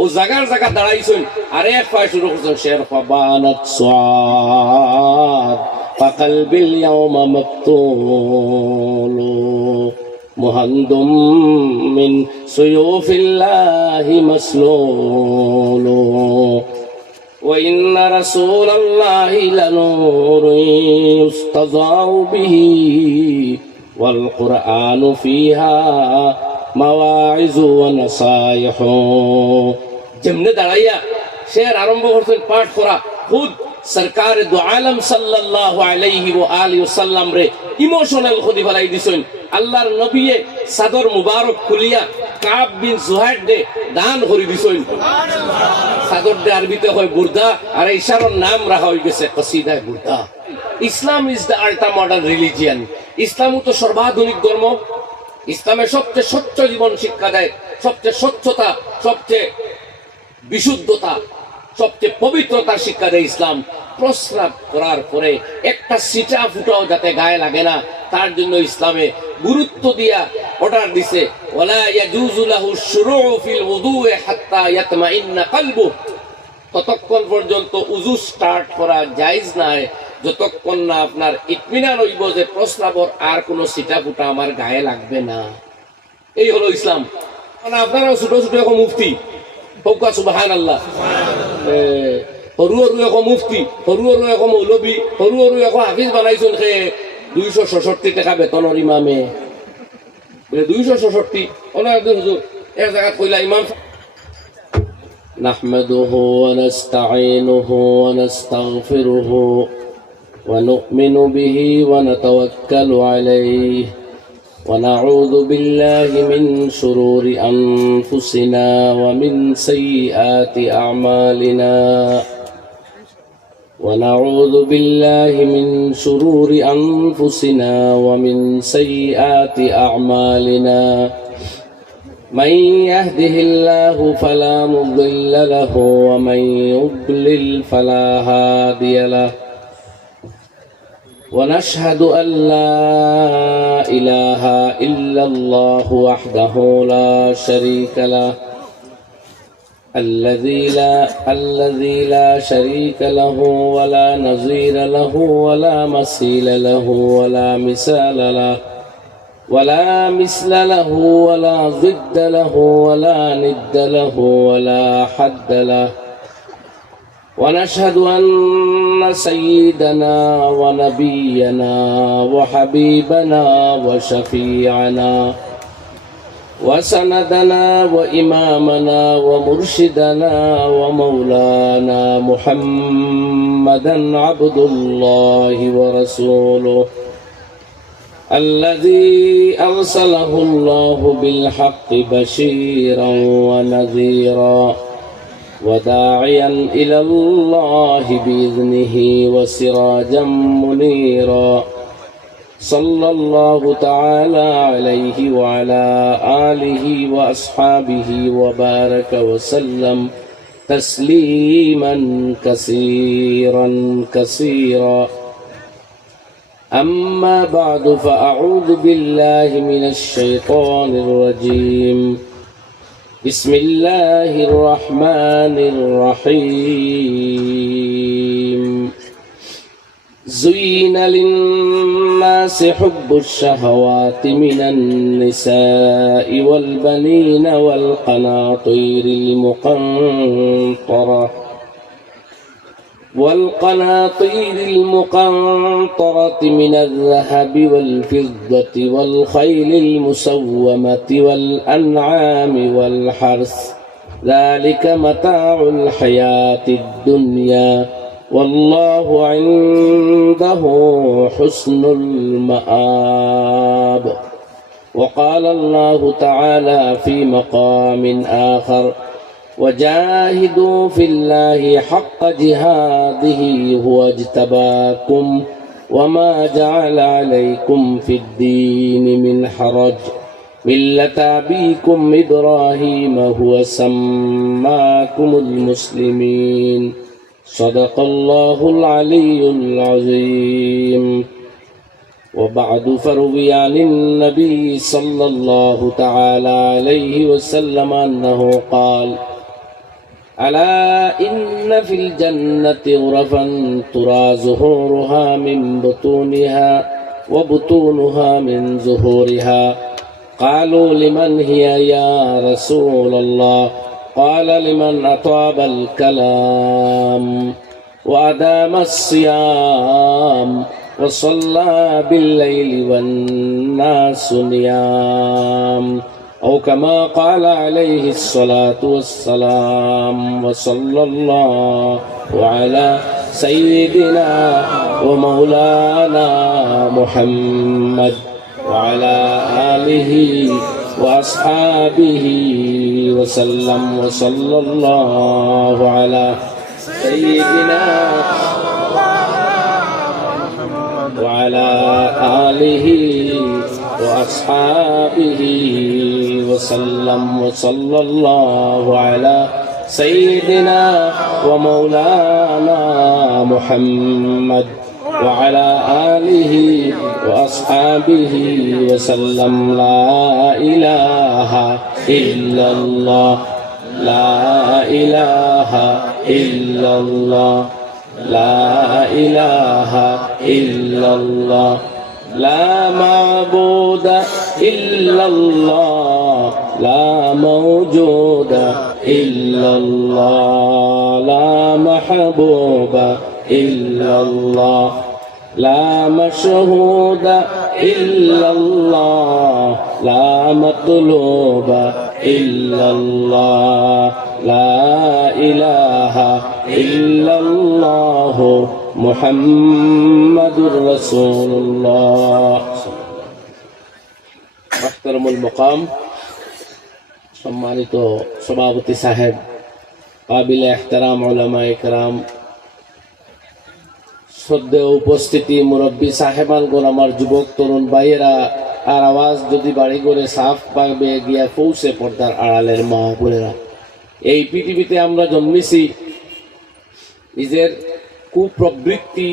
ও জাগার জায়গা দাঁড়াইছেন আর এক পায়ে শুরু করছেন শের ফাবানাত সাদ ফাকালবিল ইয়াউমা মাকতুলু মুহান্দুম মিন সুয়ুফিল্লাহি মাসলুলু ওয়া ইন্না রাসূলাল্লাহি লানূরুন ইউস্তাযাউ বিহি ওয়াল কুরআনু ফিহা মাওয়াইযু ওয়া নাসাইহু। যেমনে দাঁড়াইয়া শের আরম্ভ করছেন পাঠ করা, খুদ সরকার দু আলম সাল্লাল্লাহু আলাইহি ওয়া আলিহি ওয়াসাল্লাম রে ইমোশনাল খুদি ফেলাই দিছেন। আল্লাহর নবীয়ে সাদর মুবারক খুলিয়া কাব বিন জুহাইর দে দান করে দিছেন। সাদর দে আরবিতে হয় বুরদা, আর ইশারার নাম রাখা হয়ে গেছে কসিদা বুরদা। Islam is the ultra modern religion. ইসলাম তো সর্বাধুনিক ধর্ম। ইসলামের সবচেয়ে স্বচ্ছ জীবন শিক্ষা দেয়, সবচেয়ে স্বচ্ছতা, সবচেয়ে বিশুদ্ধতা, সবচেয়ে পবিত্রতার শিক্ষা দেয় ইসলাম। প্রস্রাব করার পরে একটা সিটা ফুটাও যাতে গায়ে লাগে না, তার জন্য ইসলামে গুরুত্ব দিয়া অর্ডার দিছে, ওয়ালা ইয়াজুজু লাহু শুরুউ ফিল ওযুই হাত্তা ইয়াতমাইন্না কলবু। ততক্ষণ পর্যন্ত উযু স্টার্ট করা জায়েজ নাই যতক্ষণ না আপনার ইতমিনান হইব যে প্রস্রাবর আর কোনো সিটা ফুটা আমার গায়ে লাগবে না। এই হলো ইসলাম। মানে আপনারা ছোট ছোট এখন মুফতি হোকা সুবহানাল্লাহ, সরু সরু এখন মুফতি, সরু সরু এখন মৌলবী, সরু সরু এখন হাফিজ বানাইছোন সে 266 টাকা বেতনের ইমামে। 266 এক জায়গাত কইলা ইমাম। নাহমাদুহু ওয়া নাস্তাঈনুহু ওয়া নাস্তাগফিরুহু ওয়া নু'মিনু বিহি ওয়া নাতাওয়াক্কালু আলাইহি ওয়া নাউযু বিল্লাহি মিন শুরুরি আনফুসিনা ওয়া মিন সাইয়্যাতি আ'মালিনা ونعوذ بالله من شرور أنفسنا ومن سيئات أعمالنا من يهده الله فلا مضل له ومن يضلل فلا هادي له ونشهد أن لا إله إلا الله وحده لا شريك له الذي لا شريك له ولا نظير له ولا مثيل له ولا مثال له ولا مثل له ولا ضد له ولا ند له ولا حد له ونشهد أن سيدنا ونبينا وحبيبنا وشفيعنا وسندنا وإمامنا ومرشدنا ومولانا محمدا عبد الله ورسوله الذي أرسله الله بالحق بشيرا ونذيرا وداعيا إلى الله بإذنه وسراجا منيرا صلى الله تعالى عليه وعلى آله وأصحابه وبارك وسلم تسليما كثيرا كثيرا. أما بعد فأعوذ بالله من الشيطان الرجيم. بسم الله الرحمن الرحيم. زين للناس حب الشهوات من النساء والبنين والقناطير المقنطرة من الذهب والفضة والخيل المسومة والأنعام والحرث ذلك متاع الحياة الدنيا والله عنده حسن المآب. وقال الله تعالى في مقام آخر وجاهدوا في الله حق جهاده هو اجتباكم وما جعل عليكم في الدين من حرج ملة أبيكم إبراهيم هو سماكم المسلمين. صدق الله العلي العظيم. وبعد فروي عن النبي صلى الله تعالى عليه وسلم أنه قال ألا إن في الجنة غرفا ترى زهورها من بطونها وبطونها من زهورها قالوا لمن هي يا رسول الله قال لمن أطاب الكلام وأدام الصيام وصلى بالليل والناس نيام أو كما قال عليه الصلاة والسلام وصلى الله على سيدنا ومولانا محمد وعلى آله وأصحابه وسلم وصلى الله على سيدنا وعلى آله وأصحابه وسلم وصلى الله على سيدنا ومولانا محمد وعلى آله وأصحابه وسلم لا إله إلا الله لا إله إلا الله لا إله إلا الله لا معبود إلا الله لا موجود إلا الله لا محبوب إلا الله لا مشهود إلا الله لا مطلوب إلا الله لا إله إلا الله محمد رسول الله محترم المقام সম্মানিত সভাপতি সাহেব, কাবিল এহতারাম উলামায়ে কেরাম, শ্রদ্ধেয় উপস্থিতি, মুরব্বী সাহেবানগণ, আমার যুবক তরুণ ভাইয়েরা, আর আওয়াজ যদি বাড়ি করে সাফ পাবে গিয়া পৌঁছে পর্দার আড়ালের মা বোনেরা, এই পৃথিবীতে আমরা জন্মেছি নিজের কুপ্রবৃত্তি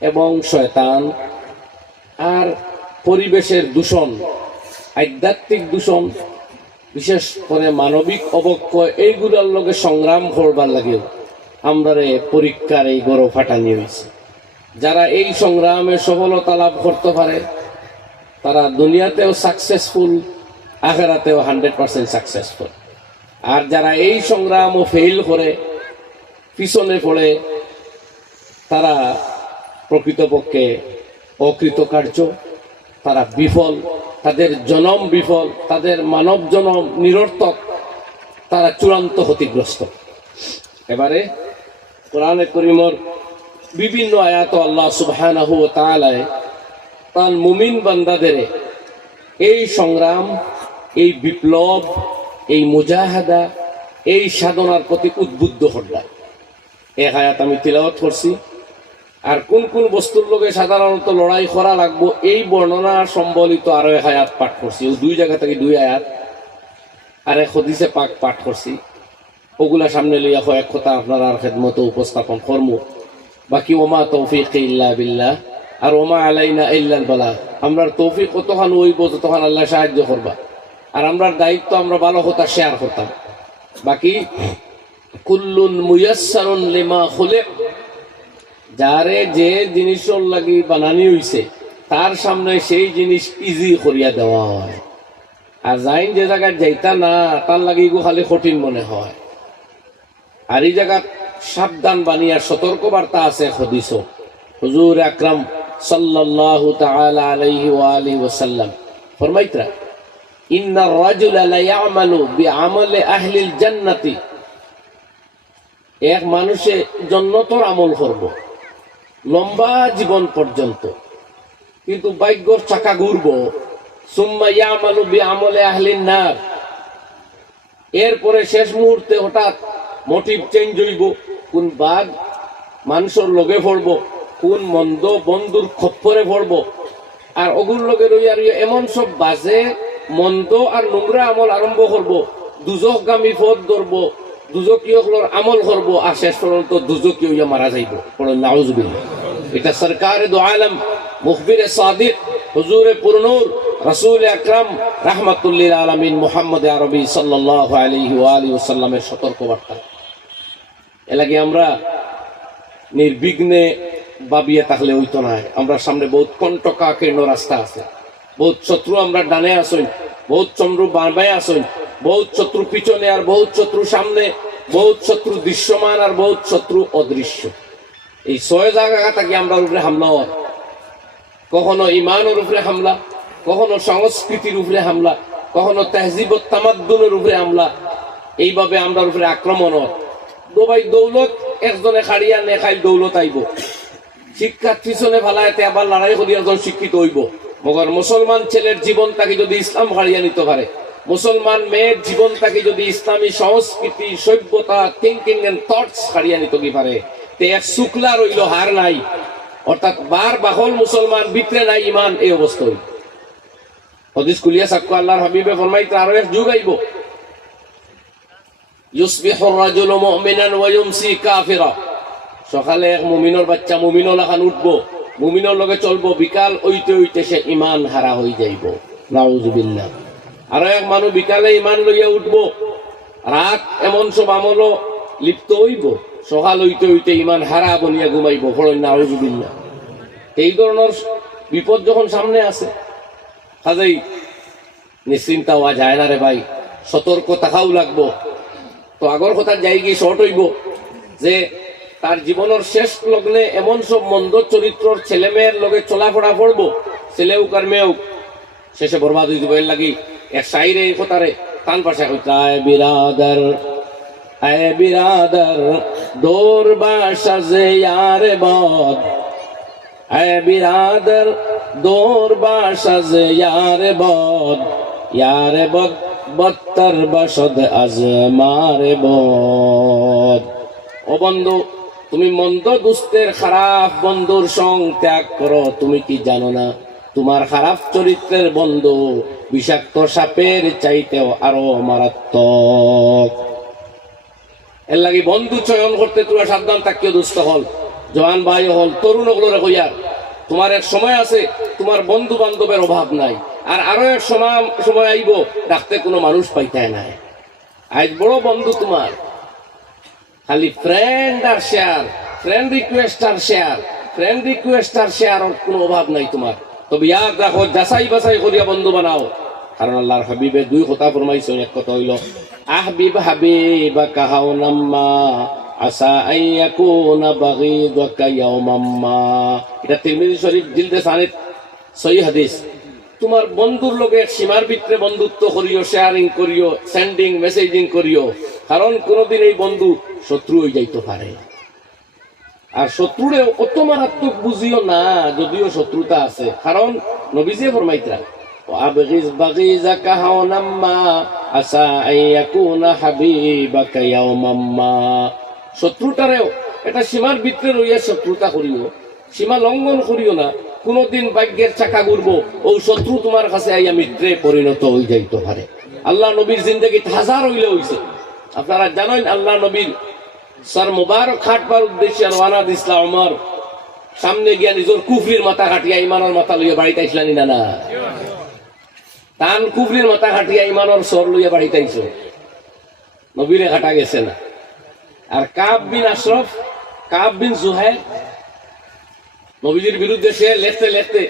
এবং শয়তান আর পরিবেশের দূষণ, আধ্যাত্মিক দূষণ, বিশেষ করে মানবিক অবক্ষয়, এইগুলোর লগে সংগ্রাম করবার লাগে আমরা পরীক্ষার এই গরো ফাটানি হয়েছে। যারা এই সংগ্রামে সফলতা লাভ করতে পারে তারা দুনিয়াতেও সাকসেসফুল, আখিরাতেও 100% সাকসেসফুল। আর যারা এই সংগ্রামও ফেল করে, পিছনে পড়ে, তারা প্রকৃতপক্ষে অকৃতকার্য, তারা বিফল, তাদের জনম বিফল, তাদের মানব জনম নিরর্থক, তারা চূড়ান্ত ক্ষতিগ্রস্ত। এবারে কোরআনে কারীমের বিভিন্ন আয়াত আল্লাহ সুবহানাহু ওয়া তাআলা তার মুমিন বান্দাদের এই সংগ্রাম, এই বিপ্লব, এই মুজাহাদা, এই সাধনার প্রতি উদ্বুদ্ধ করলেন। এক আয়াত আমি তিলাওয়াত করছি। আর কোন কোন বস্তুর লগে সাধারণত লড়াই করা লাগবো এই বর্ণনা সম্বলিত আরো এক আয়াত পাঠ করছি। ও দুই জায়গা থেকে দুই আয়াত আর এক হাদিসে পাক পাঠ করছি। ওগুলা সামনে লইয়া কয়েক কথা আপনারা আর খেদমত উপস্থাপন করব। বাকি ওমা তৌফিক ইল্লা বিল্লাহ, আর ওমা আলাইনা ইল্লাল বালাগ। আমরার তৌফিক কতখান হইব যতখান আল্লাহ সাহায্য করবা, আর আমরার দায়িত্ব আমরা ভালো কথা শেয়ার করতাম। বাকি কুল্লুন মুয়াসসারুন লিমা খুলিক, যারে যে জিনিসের লাগি বানানি হইছে তার সামনে সেই জিনিস ইজি করিয়া দেওয়া হয়, আর যাইন যে জায়গায় যাইতা না তার লাগি গো খালি কঠিন মনে হয়। আর এই জায়গা সাবধান বানিয়া সতর্ক বার্তা আছে হাদিস। হুজুর আকরাম সাল্লাল্লাহু তাআলা আলাইহি ওয়া আলিহি ওয়াসাল্লাম ফরমাইতরা, ইন্নার রাজুলা লা ইয়ামালু বিআমালি আহলিল জান্নাতি, এক মানুষে জান্নাতের আমল করব লম্বা জীবন পর্যন্ত, কিন্তু ভাগ্যর চাকা ঘুরবো। সুম্মা ইয়ামালু বিআমালি আহলিন নার, এরপরে শেষ মুহূর্তে হঠাৎ মোটিভ চেঞ্জ হইব, কোন বাঘ মানুষের লগে পড়বো, কোন মন্দ বন্ধুর খপ্পরে পড়বো, আর ওগুর লগে রইয়া রইয়া এমন সব বাজে মন্দ আর নোংরা আমল আরম্ভ করবো, দুজকগামী পথ ধরবো, দুজকীয়গুলোর আমল করবো, আর শেষ পর্যন্ত দুজকীয় হইয়া মারা যাইব। নাউজুবিল্লাহ। এটা সরকারে দো আলম মুখবিরে সাদিক হুজুরে পুরনূর রাসূল আকরাম রাহমাতুল্লিল আলামিন মুহাম্মদ আরবি সাল্লাল্লাহু আলাইহি ওয়া আলিহি ওয়াসাল্লামের সতর্কবার্তা। এলাকি আমরা নির্বিঘ্নে ভাবিয়ে থাকলে হইতো না। আমরা সামনে বহুত কণ্টকাকীর্ণ রাস্তা আছে, বহুত শত্রু আমরা ডানে আসইন, বহুত শত্রু বারবায় আসইন, বহুত শত্রু পিছনে আর বহুত শত্রু সামনে, বহুত শত্রু দৃশ্যমান আর বহুত শত্রু অদৃশ্য। এই 6 জায়গা থাকি আমরা উপরে হামলা হয়। কখনো ইমানের উপরে হামলা, কখনো সংস্কৃতির উপরে হামলা, কখনো তেহজিব তামাদ্দুনের উপরে হামলা। এইভাবে আমরা উপরে আক্রমণ হয়। দোবাই দৌলত একজনে খাড়িয়া নেখাইল দৌলত আইব, শিক্ষার পিছনে ফালাইতে আবার লড়াই করি একজন শিক্ষিত হইব। মগর মুসলমান ছেলের জীবনটাকে যদি ইসলাম হারিয়ে নিতে পারে, মুসলমান মেয়ের জীবনটাকে যদি ইসলামী সংস্কৃতি সভ্যতা থিঙ্কিং এন্ড থটস হারিয়ে নিতে কি পারে, তে এক শুক্লা রইল হার নাই, অর্থাৎ বার বাহল মুসলমান ভিতরে নাই ইমান, এই অবস্থা হইল। হদিস কুলিয়া সাক্কু আল্লাহর হাবিবে ফরমাইতে আরো এক যুগ আইব, ইউসবিহুর রাজুলু মুমিনান ওয়া ইউমসি কাফিরা। সকালে এক মুমিনের বাচ্চা মুমিনুল খান উঠবো, মুমিনের লগে চলবো, বিকাল হইতে হইতে সে ইমান হারা হয়ে যাইব, নাউজুবিল্লাহ। আরো এক মানুষ বিকালে ইমান লইয়া উঠবো, রাত এমন সব আমল লিপ্ত হইব, সকাল হইতে হইতে ইমান হারা বনিয়া ঘুমাইব, ফড়ই নাউজুবিল্লাহ। এই ধরনের বিপদ যখন সামনে আছে, কাজেই নিশ্চিন্তা হওয়া যায় না রে ভাই, সতর্ক থাকাও লাগবো। তো আগর কথা যাই গিয়ে শর্ট হইব যে তার জীবনের শেষ লগ্নে এমন সব মন্দ চরিত্রর ছেলে মেয়ের লগে চলাফড়া পড়বো, ছেলেও কার মেয়েও শেষে বরবাদ হইতে বইয়ের লাগি এক শাইরে এই কথারে তান পাশা কইতে, আয় বিরাদার দৌর বাসা যে ইয়ারে বদ, আয় বিরাদার দৌর বাসা যে ইয়ারে বদ বত্তর বসদ আজ মারে বদ। ও বন্ধু, তুমি মন্দ দুস্তের খারাপ বন্ধুর সঙ্গ ত্যাগ করো। তুমি কি জানো না তোমার খারাপ চরিত্রের বন্ধু বিষাক্ত সাপের চাইতেও আরো মারাত্মক। এর লাগি বন্ধু চয়ন করতে তোরা সাবধান থাকিও। দুস্থ হল, জওয়ান ভাই হল, তরুণ হল কইয়ার, তোমার এক সময় আছে তোমার বন্ধু বান্ধবের অভাব নাই, আর আরো এক সময় আইব রাখতে কোনো মানুষ পাইতে নাই। আজ বড় বন্ধু তোমার, খালি ফ্রেন্ড আর শেয়ার, ফ্রেন্ড রিকোয়েস্ট আর শেয়ার, ফ্রেন্ড রিকোয়েস্ট আর শেয়ার, কোনো অভাব নাই তোমার। তবে ইয়াদ রাখো, যাচাই বাছাই করিয়া বন্ধু বানাও। কারণ আল্লাহর হাবিবে 2 কথা ফরমাইছে। এক কথা হইল আহবিব হাবিবাকা হাওনাম্মা আসা আইয়াকুনা বাগীদাকা ইয়াওমাম্মা। এটা তিরমিজি শরীফ জিলদে সানিদ সহিহ হাদিস। তোমার বন্ধুর লগে সীমার ভিতরে বন্ধুত্ব করিও, শেয়ারিং করিও, সেন্ডিং মেসেজিং করিও, কারণ কোনদিন এই বন্ধু শত্রু হয়ে যাইতে পারে। আর শত্রুরে অত মারাত্মক বুঝিও না, যদিও শত্রুতা আছে। কারণ নবীজি ফরমাইতরা আবগিজ বাগীজাকা হাওনাম্মা আসা আইয়াকুনা হাবিবাকা ইয়াওমাম্মা। শত্রুটারেও এটা সীমার ভিতরে রইয়া শত্রুতা করিও, সীমা লঙ্ঘন করিও না। কোনদিন ভাগ্যের চাকা ঘুরবো, ও শত্রু তোমার কাছে আইয়া মিত্রে পরিণত হয়ে যাইতে পারে। আল্লাহ নবীর জিন্দগি হাজার হইলে হইছে। আপনারা জানেন আল্লাহ নবীর সর মুবারক খাটবার উদ্দেশ্যে রওনা দিছিল ওমর। সামনে গিয়া নিজের কুফরির মাথা কাটিয়া ইমানের মাথা লইয়া বাড়িতে আইসলানি না? না, তান কুফরির মাথা কাটিয়া ইমানের সর লইয়া বাড়িতে আইছো, নবীরে কাটা গেছে না। আর কাব বিন আশরফ, কাব বিন জুহাইর, নবীজির বিরুদ্ধে সে লেখতে লেখতে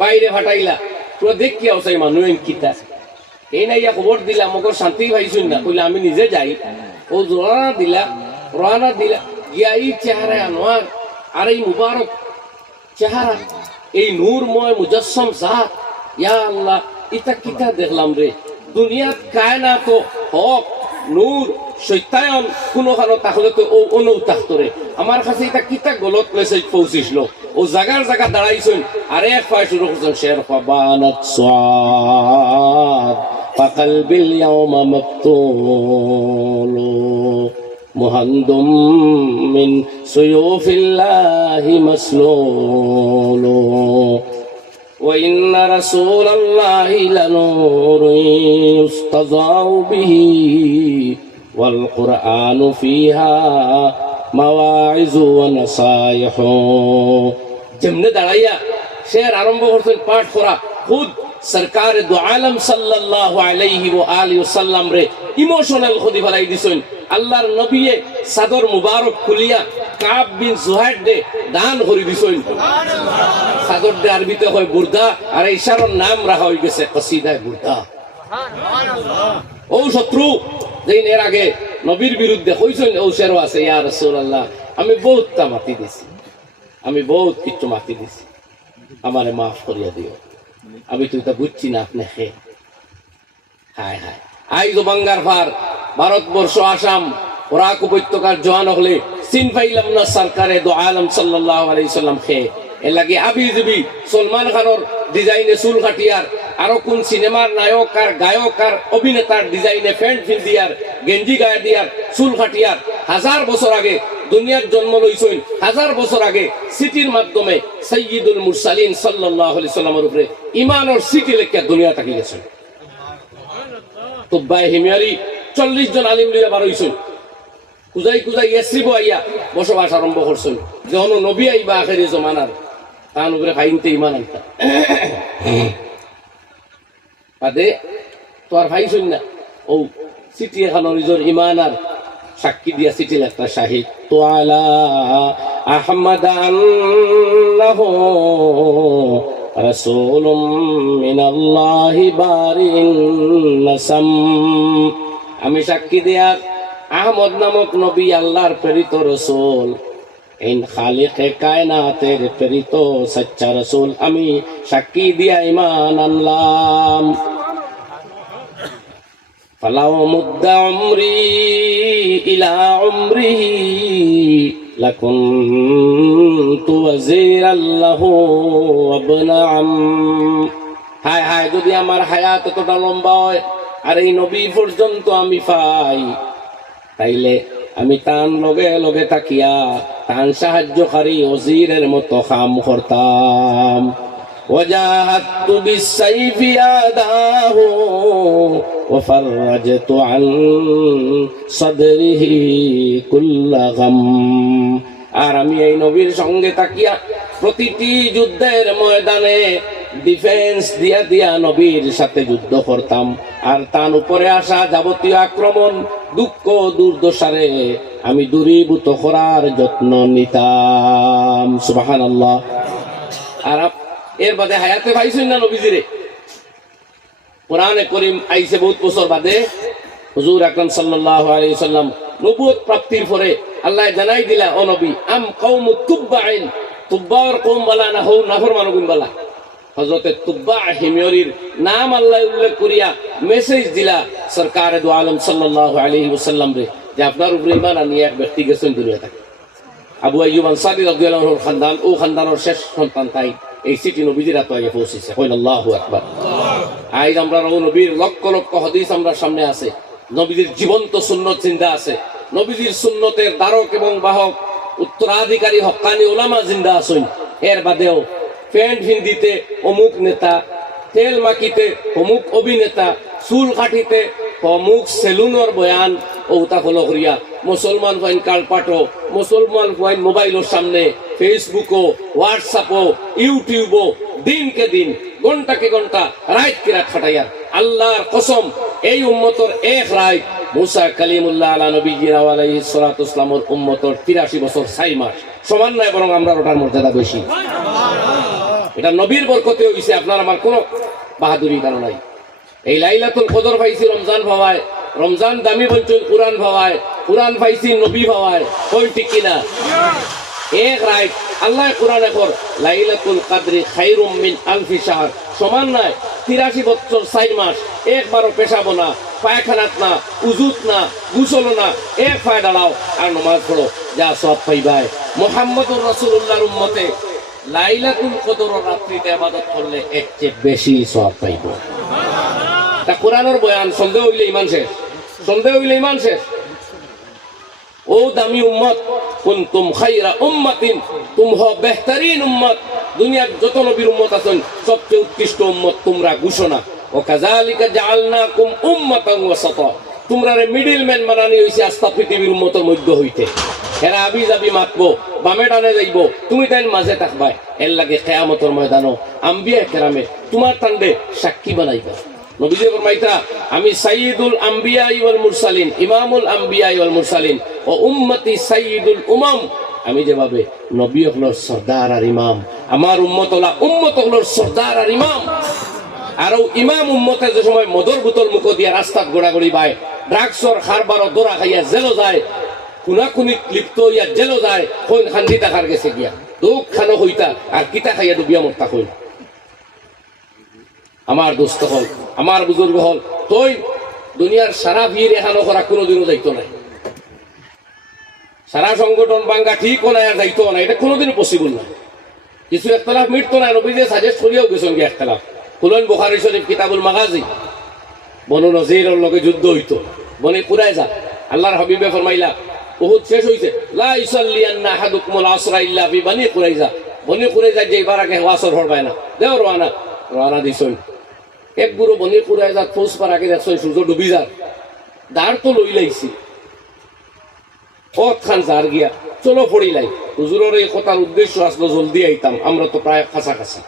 বাইরে ফাটাইলা। তোরা দেখ কি অবস্থা মানুষ কিতা এই না ইয়া খবর দিলা, মগর শান্তি পাইছুন না, কইলে আমি নিজে যাই। ও রওনা দিলা গিয়া এই চেহারা আনোয়ার আর এই মুবারক চেহারা, এই নূরময় মুজাসসাম জাত, ইয়া আল্লাহ, এটা কিতা দেখলাম রে। দুনিয়াত কায়নাত হক নূর সত্যায়ন কোনোখানো তাহলে তো ও অনৌ থাকতরে। আমার কাছে এটা কিতা গলত মেসেজ পৌঁছিছিল। ও জাগার জায়গা দাঁড়াইছেন, আরে এক পায় শুরু করছেন শের ফাবানাত সাদ ফাকালবিল ইয়াওমা মাকতুলু মুহান্দুম মিন সুয়ুফিল্লাহি মাসলুলু ওয়া ইন্না রাসূলাল্লাহি লানূরুন ইউস্তাযাউ বিহি ওয়াল কুরআনু ফিহা মাওয়াইযু ওয়া নাসাইহু। যেমনে দাঁড়াইয়া শের আরম্ভ করছেন পাঠ করা, খুদ সরকার দু আলম সাল্লাল্লাহু আলাইহি ওয়া আলিহি ওয়াসাল্লাম রে ইমোশনাল ক্ষতি ফেলাই দিছেন। আল্লাহর নবীয়ে চাদর মুবারক খুলিয়া কাব বিন জুহাইর দে দান করে দিছেন। চাদর দে আরবিতে হয় বুর্দা, আর ইশারার নাম রাখা হয়ে গেছে কসিদায়ে বুর্দা। ও শত্রু যেদিন এর আগে নবীর বিরুদ্ধে কইছেন, ও শেরও আছে, ইয়া রাসূলুল্লাহ আমি বহুতটা মাতি দিছি, আমি বহুত কিছু মাতি দিছি, আমারে মাফ করিয়া দিও, আমি তো এটা বুঝছি না আপনি খে। হায় হায়, আইজ বাঙ্গার ভার ভারতবর্ষ আসাম ওরাক উপত্যকার জওয়ান হলে সিন পাইলাম না সরকারে দো আলম সাল্লাল্লাহু আলাইহি সাল্লাম খে। এর লাগে আবি জবি সলমান খানের ডিজাইনে চুল কাটিয়ার, আরো কোন সিনেমার নায়ক আর গায়ক আর অভিনেতার ডিজাইনে প্যান্ট ফিন্দিয়ার, গেঞ্জি গায়ে দিয়ার, চুল কাটিয়ার 1000 বছর আগে দুনিয়ার জন্ম লইছেন। 1000 বছর আগে সিটির মাধ্যমে সাইয়্যিদুল মুরসালিন সাল্লাল্লাহু আলাইহি সাল্লামের উপরে ঈমানের সিটি লেখা দুনিয়া তাকি গেছেন। তুব্বায়ে হিমিয়ারি 40 জন আলিম লইয়া বার হইছেন, কুজাই কুজাই ইয়াসরিব আইয়া বসবাস আরম্ভ করছেন। যখন নবী আইবা আখেরি জমানার, তার উপরে ফাইনতে ঈমান আনতা বাদে তো আর ফাইছেন না। ও সিটি এখন নিজের ঈমান আর সাক্ষী দিয়া সিটি লেখা শাহিদ তো আলা আহমদ আল্লাহু রাসূলুম মিনাল্লাহি বারিন নাসাম। আমি সাক্ষী দিয়া আহমদ নামক নবী আল্লাহর প্রেরিত রাসূল, ইন খালিকে কায়নাতের প্রেরিত সচ্চা রাসূল, আমি সাক্ষী দিয়া ঈমান আনলাম। ফালাউ মুদ্দা উমরি ইলা উমরিহি লাকুনতু ওয়াজিরাল লাহু ওয়াবনা আম। হায় হায়, যদি আমার হায়াত এতটা লম্বা হয় আর এই নবী পর্যন্ত আমি পাই, তাইলে আমি তান লগে লগে তাকিয়া তান সাহায্যকারী ওজিরের মতো কাম করতাম। ওয়াজাহাতু বিসাইফি আদাহু ওয়াফাররাজতু আন সাদরিহি কুল্লা গাম। আর আমি এই নবীর সঙ্গে তাকিয়া প্রতিটি যুদ্ধের ময়দানে ডিফেন্স দিয়া দিয়া নবীর সাথে যুদ্ধ করতাম, আর তার উপরে আসা যাবতীয় আক্রমণ দুঃখ দুর্দশারে আমি দূরীভূত করার যত্ন নিতাম। সুবহানাল্লাহ। আর এর বাদে হায়াতে পাইছেন না নবীজিরে? কোরআনে করিম আইছে বহুত বছর বাদে। হুজুর আকরাম সাল্লাল্লাহু আলাইহি সাল্লাম নবুয়ত প্রাপ্তির পরে আল্লাহ জানাই দিলা, ও নবী আম কওমু তুব্বাইন, তুব্বার কওম বালা না হও নাফরমান কওম বালা। হযরতে তুব্বা হিমিয়রির নাম আল্লাহ উল্লেখ করিয়া মেসেজ দিলা সরকার দু আলম সাল্লাল্লাহু আলাইহি ওয়াসাল্লাম রে, যে আপনার উপরে ঈমান আনিয়ে এক ব্যক্তি গেছেন দুনিয়া থেকে। আবু আইয়ুব আনসারী রাদিয়াল্লাহু আনহুর খানদান, ও খানদানের শেষ সন্তান তাই এই সিটি নবীজির হাতে আগে পৌঁছেছে। আল্লাহু আকবার। আজ আমরা নবীর লক্ষ লক্ষ হাদিস আমরা সামনে আছে, নবীজির জীবন্ত সুন্নত জিন্দা আছে, নবীজির সুন্নতের ধারক এবং বাহক উত্তরাধিকারী হক্কানি উলামা জিন্দা আছেন। এর বাদেও প্যান্ট হিন্দিতে অমুক নেতা, তেল মাখিতে অমুক অভিনেতা, চুল কাটিতে অমুক সেলুনের বয়ান ও তা ফলো করিয়া মুসলমান ফাইন কালপাটো, মুসলমান ফাইন মোবাইলের সামনে ফেসবুকও, হোয়াটসঅ্যাপও, ইউটিউবও দিনকে দিন ঘন্টাকে ঘন্টা রাত কে রাত খাটাইয়া আল্লাহর কসম এই উম্মতর এক রাত মুসা কালিমুল্লাহ আলা নবীজি আলাইহিস সালাতু ওয়াসসালামের উম্মতর 83 বছর 6 মাস সমান নয়, বরং আমরা ওটার মর্যাদা বেশি। এটা নবীর বরকতে হইছে, আপনার আমার কোনো বাহাদুরি কারণ নাই। এই লাইলাতুল কদর পাইছি রমজান ভাবায়, রমজান দামি বলছেন কুরআন ভাবায়, কুরআন পাইছি নবী ভাবায়, কই ঠিক কিনা? এক রাত আল্লাহ কুরআনে কর লাইলাতুল কদরি খায়রুম মিন আলফি শাহর, সমান নয় 83 বছর 6 মাস। একবারও পেশাবো না, পায়খানাত না, উজুত না, গোসল না, এক পায়ে দাঁড়াও আর নামাজ পড়ো, যা সওয়াব পাইবাই। মুহাম্মদুর রাসূলুল্লাহর উম্মতে লাইলাতুল কদর রাত্রিতে ইবাদত করলে এর চেয়ে বেশি সওয়াব পাইব। তা কোরআনের বয়ান সন্দেহ হইলে ঈমান শেষ, সন্দেহ হইলে ঈমান শেষ। ও দামি উম্মত, কুনতুম খায়রা উম্মাতিন, তুম হো বেহতরিন উম্মত, দুনিয়ার যত নবীর উম্মত আছেন সবচেয়ে উৎকৃষ্ট উম্মত তোমরা ঘোষণা। ও কাযালিকা জাআলনাকুম উম্মাতান ওয়াসাতা, তোমরা মিডলম্যান বানানি হইছে আস্থা পৃথিবীর উম্মতের মধ্য হইতে। এরা আবি যাবি মাতবো, বামে ডানে যাইব, তুমি তাই মাঝে থাকবা। এর লাগে কিয়ামতের ময়দানও আম্বিয়া কেরামে তোমার টান্ডে সাক্ষী বানাইবা। নবীজি ফরমাইতা আমি সাইয়্যিদুল আম্বিয়া ওয়াল মুরসালিন, ইমামুল আম্বিয়া ওয়াল মুরসালিন ও উম্মতি সাইয়্যিদুল উমাম। আমি যেভাবে নবী হলোর সর্দার আর ইমাম, আমার উম্মত হলোর সর্দার আর ইমাম। আর ইমাম উম্মতের যে সময় মদর বোতল মুখ দিয়া রাস্তাত গোড়াগড়ি বায়, ড্রাগসর খারবারও দোরা খাইয়া জেলো যায়, খুনাখুনি লিপ্ত হইয়া জেলো যায়, কোন খান্দি টাকার গেছে গিয়া দুঃখ খানো হইতা আর কিতা খাইয়া ডুবিয়া মরতা হইল। আমার দোস্ত হল, আমার বুজুর্গ হল, তুই দুনিয়ার সারা ভিড় এখানো করা কোনোদিনও যাইতো নাই, সারা সংগঠন বাঙ্গা ঠিক নাই আর যাইতো না, এটা কোনোদিনও পসিবল না। কিছু একতলাফ মিটতো না, নবী যে সাজেস্ট করিয়াও গেছেন গিয়ে একতলাফ। খুলন বুখারী শরীফ কিতাবুল মাগাজি, বনু নজিরের লগে যুদ্ধ হইতো, বনে কুরাইজা। আল্লাহর হাবিবে ফরমাইলা উহুদ শেষ হইছে, লা ইসাল্লিয়ান্না আহাদুকুমুল আসরা ইল্লা ফি বনি কুরাইজা। বনি কুরাইজা যে এবার আগে ওয়াসর হরবায় না, দেও রওনা দিছই। এক বুড়ো বনি কুরাইজা ফৌজ পার আগে দেখছই সূর্য ডুবি যার, দাঁড় তো লই লাইছি অত খান যার গিয়া চলো পড়িলাই। হুজুরের এই কথার উদ্দেশ্য আসলো জলদি আইতাম, আমরা তো প্রায় কাছাকাছি,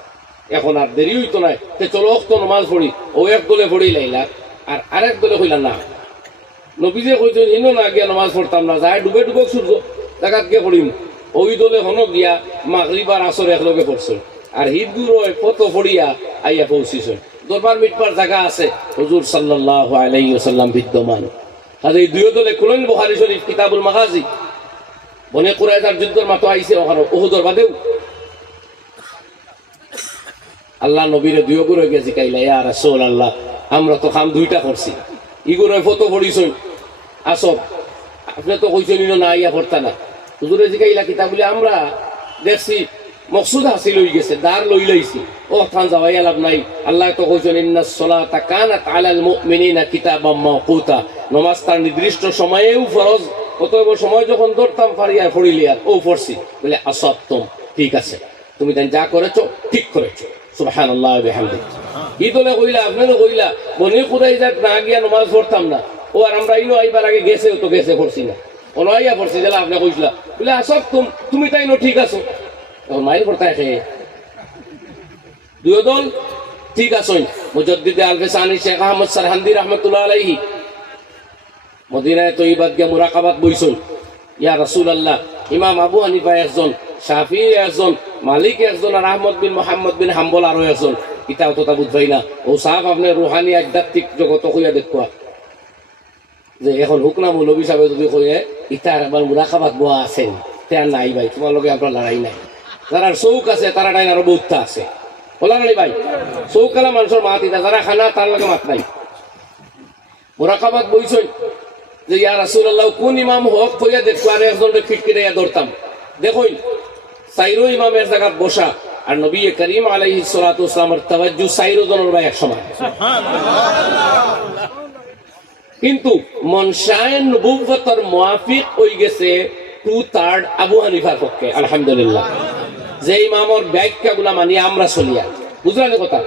এখন আর দেরি হইতো নাই, চলো অক্ত নমাজ পড়ি। ও এক দলে পড়ি লাইলা আর আরেক দলে কইলা না, নবীজে কইতেন ইনো না গিয়া নমাজ পড়তাম না, যায় ডুবে ডুবে সূর্য জায়গাত গিয়ে পড়িম। ওই দলে হনো গিয়া মাগরিব আর আসর একলগে পড়ছেন, আর হিদুর কত পড়িয়া আইয়া পৌঁছিছেন। দরবার মিটবার জায়গা আছে, হুজুর সাল্লাল্লাহু আলাইহি ওয়াসাল্লাম বিদ্যমান। আর এই দুই দলে খুলন বুখারী শরীফ কিতাবুল মাগাজি, বনে কুরাইজার যুদ্ধের মাতো আইছে ওখানে উহুদের বাদেও। আল্লাহ নবীরে দুই গুরু গেছি কাইলা, ইয়া রাসূলুল্লাহ আমরা তো কাম দুইটা করছি, ইগুরে ফটো পড়িছই আসব, আপনি তো কইছেন না ইয়া পড়তা না। হুজুরে জিকাইলা কিতাব বলে আমরা দেখছি মকসুদ হাসিল হয়ে গেছে, দাঁড় লই লাইছি, ও থান যাওয়াই লাভ নাই। আল্লাহ তো কইছেন ইন্নাস সালাতা কানাত আলাল মুমিনিনা কিতাবাম মাওকুতা, নামাজ তার নির্দিষ্ট সময়েও ফরজ। অতএব সময় যখন ধরতাম ফারিয়া পড়িলি আর ও পড়ছি বলে আসাবতুম, ঠিক আছে তুমি তাই যা করেছো ঠিক করেছো, সুবহানাল্লাহ ওয়া বিহামদিহি। ই দলে কইলা আপনারও কইলা বনি কুরাইজা না গিয়া নামাজ পড়তাম না, ও আর আমরা ইনো আইবার আগে গেছে তো গেছে পড়ছি না, অনাইয়া পড়ছি যেলা আপনি কইছিলা বলে আসাবতুম তুমি তাই নো ঠিক আছো, মাইল পড়তা এসে দুই দল ঠিক আছেন। মুজাদ্দিদে আল-ফিসানি শেখ আহমদ সারহান্দি রাহমাতুল্লাহ আলাইহি মদিনায় তৈবাত গিয়া মুরাকাবাত বইছেন। ইয়া রাসূলুল্লাহ ইমাম আবু হানিফা একজন, শাফিঈ একজন, মালিক একজন, আর আহমদ বিন মুহাম্মদ বিন হাম্বল আরো একজন। ইটাও তো তা বুঝবাই না, ও সাহাব আপনি রুহানি আধ্যাত্মিক জগত কইয়া দেখবা যে এখন হুকনা মৌলবী সাহেব যদি কয়ে ইটার আবার মুরাকাবাত বোয়া আছেন, তার নাই ভাই তোমার লগে আপনার লড়াই নাই। যারা চৌক আছে তারা নাই আরো বহুতা আছে, বলা নাই ভাই চৌকালা মানুষের মাত ইটা, যারা খানা তার লগে মাত নাই। মুরাকাবাত বইছেন যে ইয়া রাসূলুল্লাহ কোন ইমাম হক কইয়া দেখো, আর একজনকে ফিটকিরাইয়া ধরতাম। দেখুন সাইরো ইমামের জায়গা বসা আর নবী করিম আলাইহিস সালাতু ওয়াস সালামের তাওয়াজ্জু সাইরো জনের ভাই এক সময়, কিন্তু মনশায়ে নবুওয়াতের মুয়াফিক হই গেছে 2/3 আবু হানিফার পক্ষে। আলহামদুলিল্লাহ, যে ইমামর ব্যাখ্যাগুলা মানি আমরা চলিয়া, বুঝলেন কথা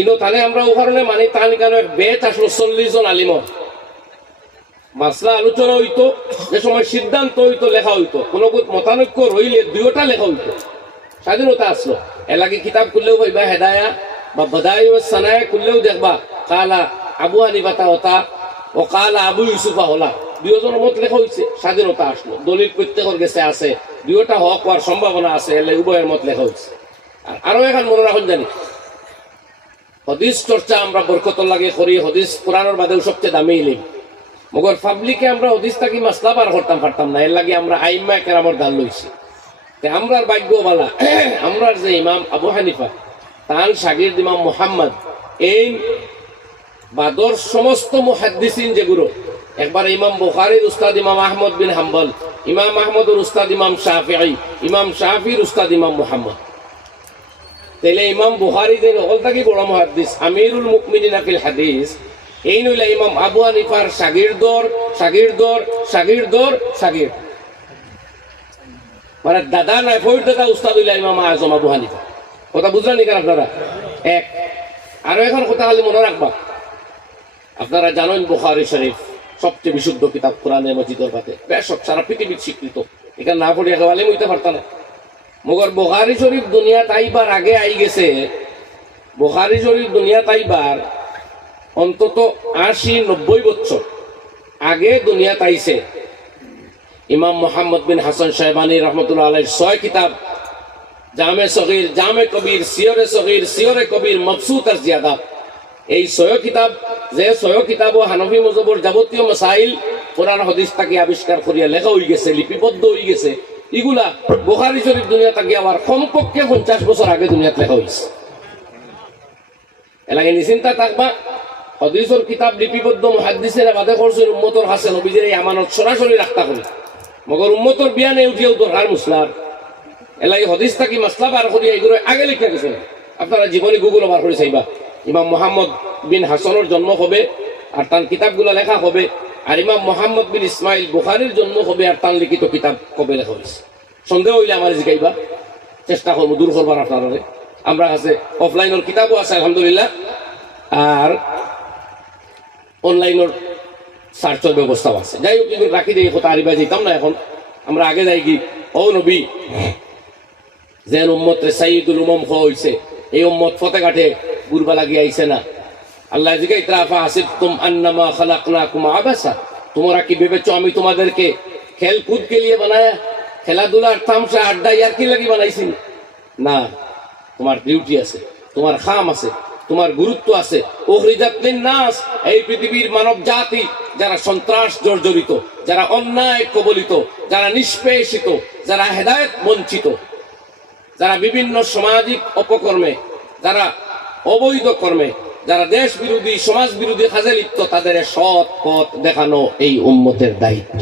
ইনো তাহলে আমরা ও কারণে মানি তান কেন বেত আসলো 40 জন আলিমর মাসলা আলোচনা হইতো, যে সময় সিদ্ধান্ত হইতো লেখা হইতো, কোন মতানৈক্য রইলে দুইটা লেখা হইতো, স্বাধীনতা আসলো। এর লাগে কিতাব খুললেও ভাইবা হেদায়া বা বদাই ও সানায়া খুললেও দেখবা কালা আবু হানিফা হতা ও কালা আবু ইউসুফা হলা, দুইজনের মত লেখা হইছে, স্বাধীনতা আসলো, দলিল প্রত্যেকের গেছে আছে, দুইটা হক হওয়ার সম্ভাবনা আছে, এলে উভয়ের মত লেখা হইছে। আর আরো এখন মনে রাখুন জানি হদিস চর্চা আমরা বরকতর লাগে করি, হদিস কোরআনের বাদেও সবচেয়ে দামি ইলম, মগর পাবলিকে আমরা হদিস থাকি মাসলা বার করতাম পারতাম না, এর লাগে আমরা আইম্মা কেরামর দান লইছি। আমরার ভাগ্যবালা আমরার যে ইমাম আবু হানিফা তার শাগির্দ ইমাম মুহাম্মদ, এই বাদর সমস্ত মুহাদ্দিসিন যেগুলো, একবার ইমাম বুখারীর উস্তাদ ইমাম আহমদ বিন হাম্বল, ইমাম আহমদের উস্তাদ ইমাম শাফিঈ, ইমাম শাফির উস্তাদ ইমাম মুহাম্মদ। তাইলে ইমাম বুখারী যে হল থাকি বড় মুহাদ্দিস, আমিরুল মুমিনিন ফিল হাদিস, এই নইলে ইমাম আবু হানিফার শাগির্দর শাগির্দর শাগির্দর শাগির্দ, মানে দাদা নাই ফইর দাদা উস্তাদ হইলা ইমাম আজম আবু হানিফা। কথা বুঝলেন কেন আপনারা? এক আরো এখন কথা খালি মনে রাখবা, আপনারা জানেন বুখারী শরীফ সবচেয়ে বিশুদ্ধ কিতাব কোরআনে মজিদের পাতে, বেশ সারা পৃথিবীর স্বীকৃত, এখানে না পড়ে একেবারে মইতে পারত না। মগর বুখারী শরীফ দুনিয়া তাইবার আগে আই গেছে, বুখারী শরীফ দুনিয়া তাইবার অন্তত 80-90 বছর আগে দুনিয়াতে আইছে ইমাম মুহাম্মদ বিন হাসান শাইবানী রহমতুল্লাহ আলাইহির 6 কিতাব, জামে সগীর, জামে কবির, সিয়রে সগীর, সিয়রে কবির, মবসুত আর জিয়াদাত। এই 6 কিতাব, যে 6 কিতাবও হানফি মযহবের যাবতীয় মাসাইল কোরআন হাদিস থেকে আবিষ্কার করিয়া লেখা হয়ে গেছে, লিপিবদ্ধ হয়ে গেছে। এগুলা বুখারী শরীফ দুনিয়া থেকে আবার কমপক্ষে 50 বছর আগে দুনিয়াতে লেখা হয়েছে। এলাকে নিশ্চিন্তা থাকবা, হাদিসের কিতাব লিপিবদ্ধ মুহাদ্দিসেরা বাদে করছেন উম্মতর কাছে নবীদের এই আমানত সরাসরি রাখতা করে, মগর উম্মতর বিয়ানে উঠিয়েও দরকার মুসলার এলাকে হাদিস থাকি মাসলা বার করিয়া এগুলো আগে লিখে গেছেন। আপনারা জীবনী গুগল বার করে চাইবা, ইমাম মুহাম্মদ বিন হাসানের জন্ম হবে আর তার কিতাবগুলো লেখা হবে, আর ইমাম মুহাম্মদ বিন ইসমাইল বুখারীর জন্ম হবে আর তার লিখিত কিতাব কবে লেখা হয়েছে। সন্দেহ হইলে আমার জিগাইবা, চেষ্টা করবো দূর করবার আপনারা। আমরা কাছে অফলাইনের কিতাবও আছে আলহামদুলিল্লাহ, আর অনলাইনের সার্চের ব্যবস্থাও আছে। যাই হোক, কিন্তু রাখি দিয়ে কথা আরিবা যেতাম না, এখন আমরা আগে যাই কি ও নবী যে উম্মত সাইয়্যিদুল উমাম হইছে, এই উম্মত ফতেঘাটে ঘুরবা লাগিয়ে আইছে না। আল্লাহ জিগাই ত্রাফা হাসিবতুম আন্নামা খালাকনাকুম আবাসা, তোমরা কি ভেবেছো আমি তোমাদেরকে খেলকুদ কে লিয়ে বানায়া, খেলাধুলার তামসা আড্ডা ইয়ার কি লাগি বানাইছি? না, তোমার ডিউটি আছে, তোমার খাম আছে, তোমার গুরুত্ব আছে। উখরিজাত লিন-নাস, এই পৃথিবীর মানব জাতি যারা সন্ত্রাস জর্জরিত, যারা অন্যায় কবলিত, যারা নিষ্পেষিত, যারা হেদায়েত বঞ্চিত, যারা বিভিন্ন সামাজিক অপকর্মে, যারা অবৈধ কর্মে, যারা দেশ বিরোধী সমাজ বিরোধী কাজে লিপ্ত, তাদের সৎ পথ দেখানো এই উম্মতের দায়িত্ব।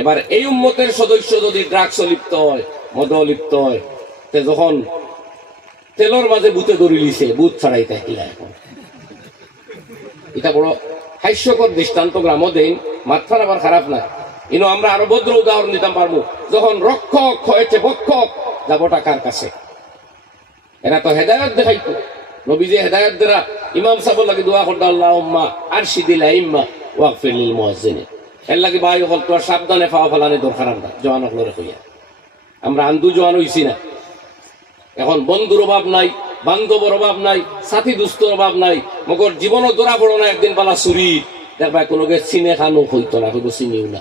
এবার এই উম্মতের সদস্য যদি ড্রাগস লিপ্ত হয়, মদ লিপ্ত হয়, যখন তেলর মাঝে বুতে দড়ি লিছে, বুথ ছাড়াই থাকিলা এখন এটা বড় হাস্যকর দৃষ্টান্ত গ্রামও দেন, মাথার আবার খারাপ না। ইনো আমরা আরো ভদ্র উদাহরণ দিতাম পারবো, যখন রক্ষক হয়েছে ভক্ষক, যাবোটা কার কাছে? এরা তো হেদায়ত দেখাইতো, নবী যে হেদায়ত দ্বারা ইমাম সাহেব লাগে দোয়া করতে, আল্লাহুম্মা আরশিদিল আইম্মা ওয়াগফির লিল মুয়াজ্জিনিন। এর লাগে ভাই হল তো সাবধানে ফাওয়া ফালানি দরকার, আমরা জওয়ান হলরে কইয়া আমরা আন্দু জওয়ান হইছি না। এখন বন্ধুর অভাব নাই, বান্ধবর অভাব নাই, সাথী দুস্তর অভাব নাই, মগর জীবনও ধরা পড়ো না একদিন পালা চুরি দেখবা কোনোকে চিনে খানো হইতো না, হইব চিনিও না।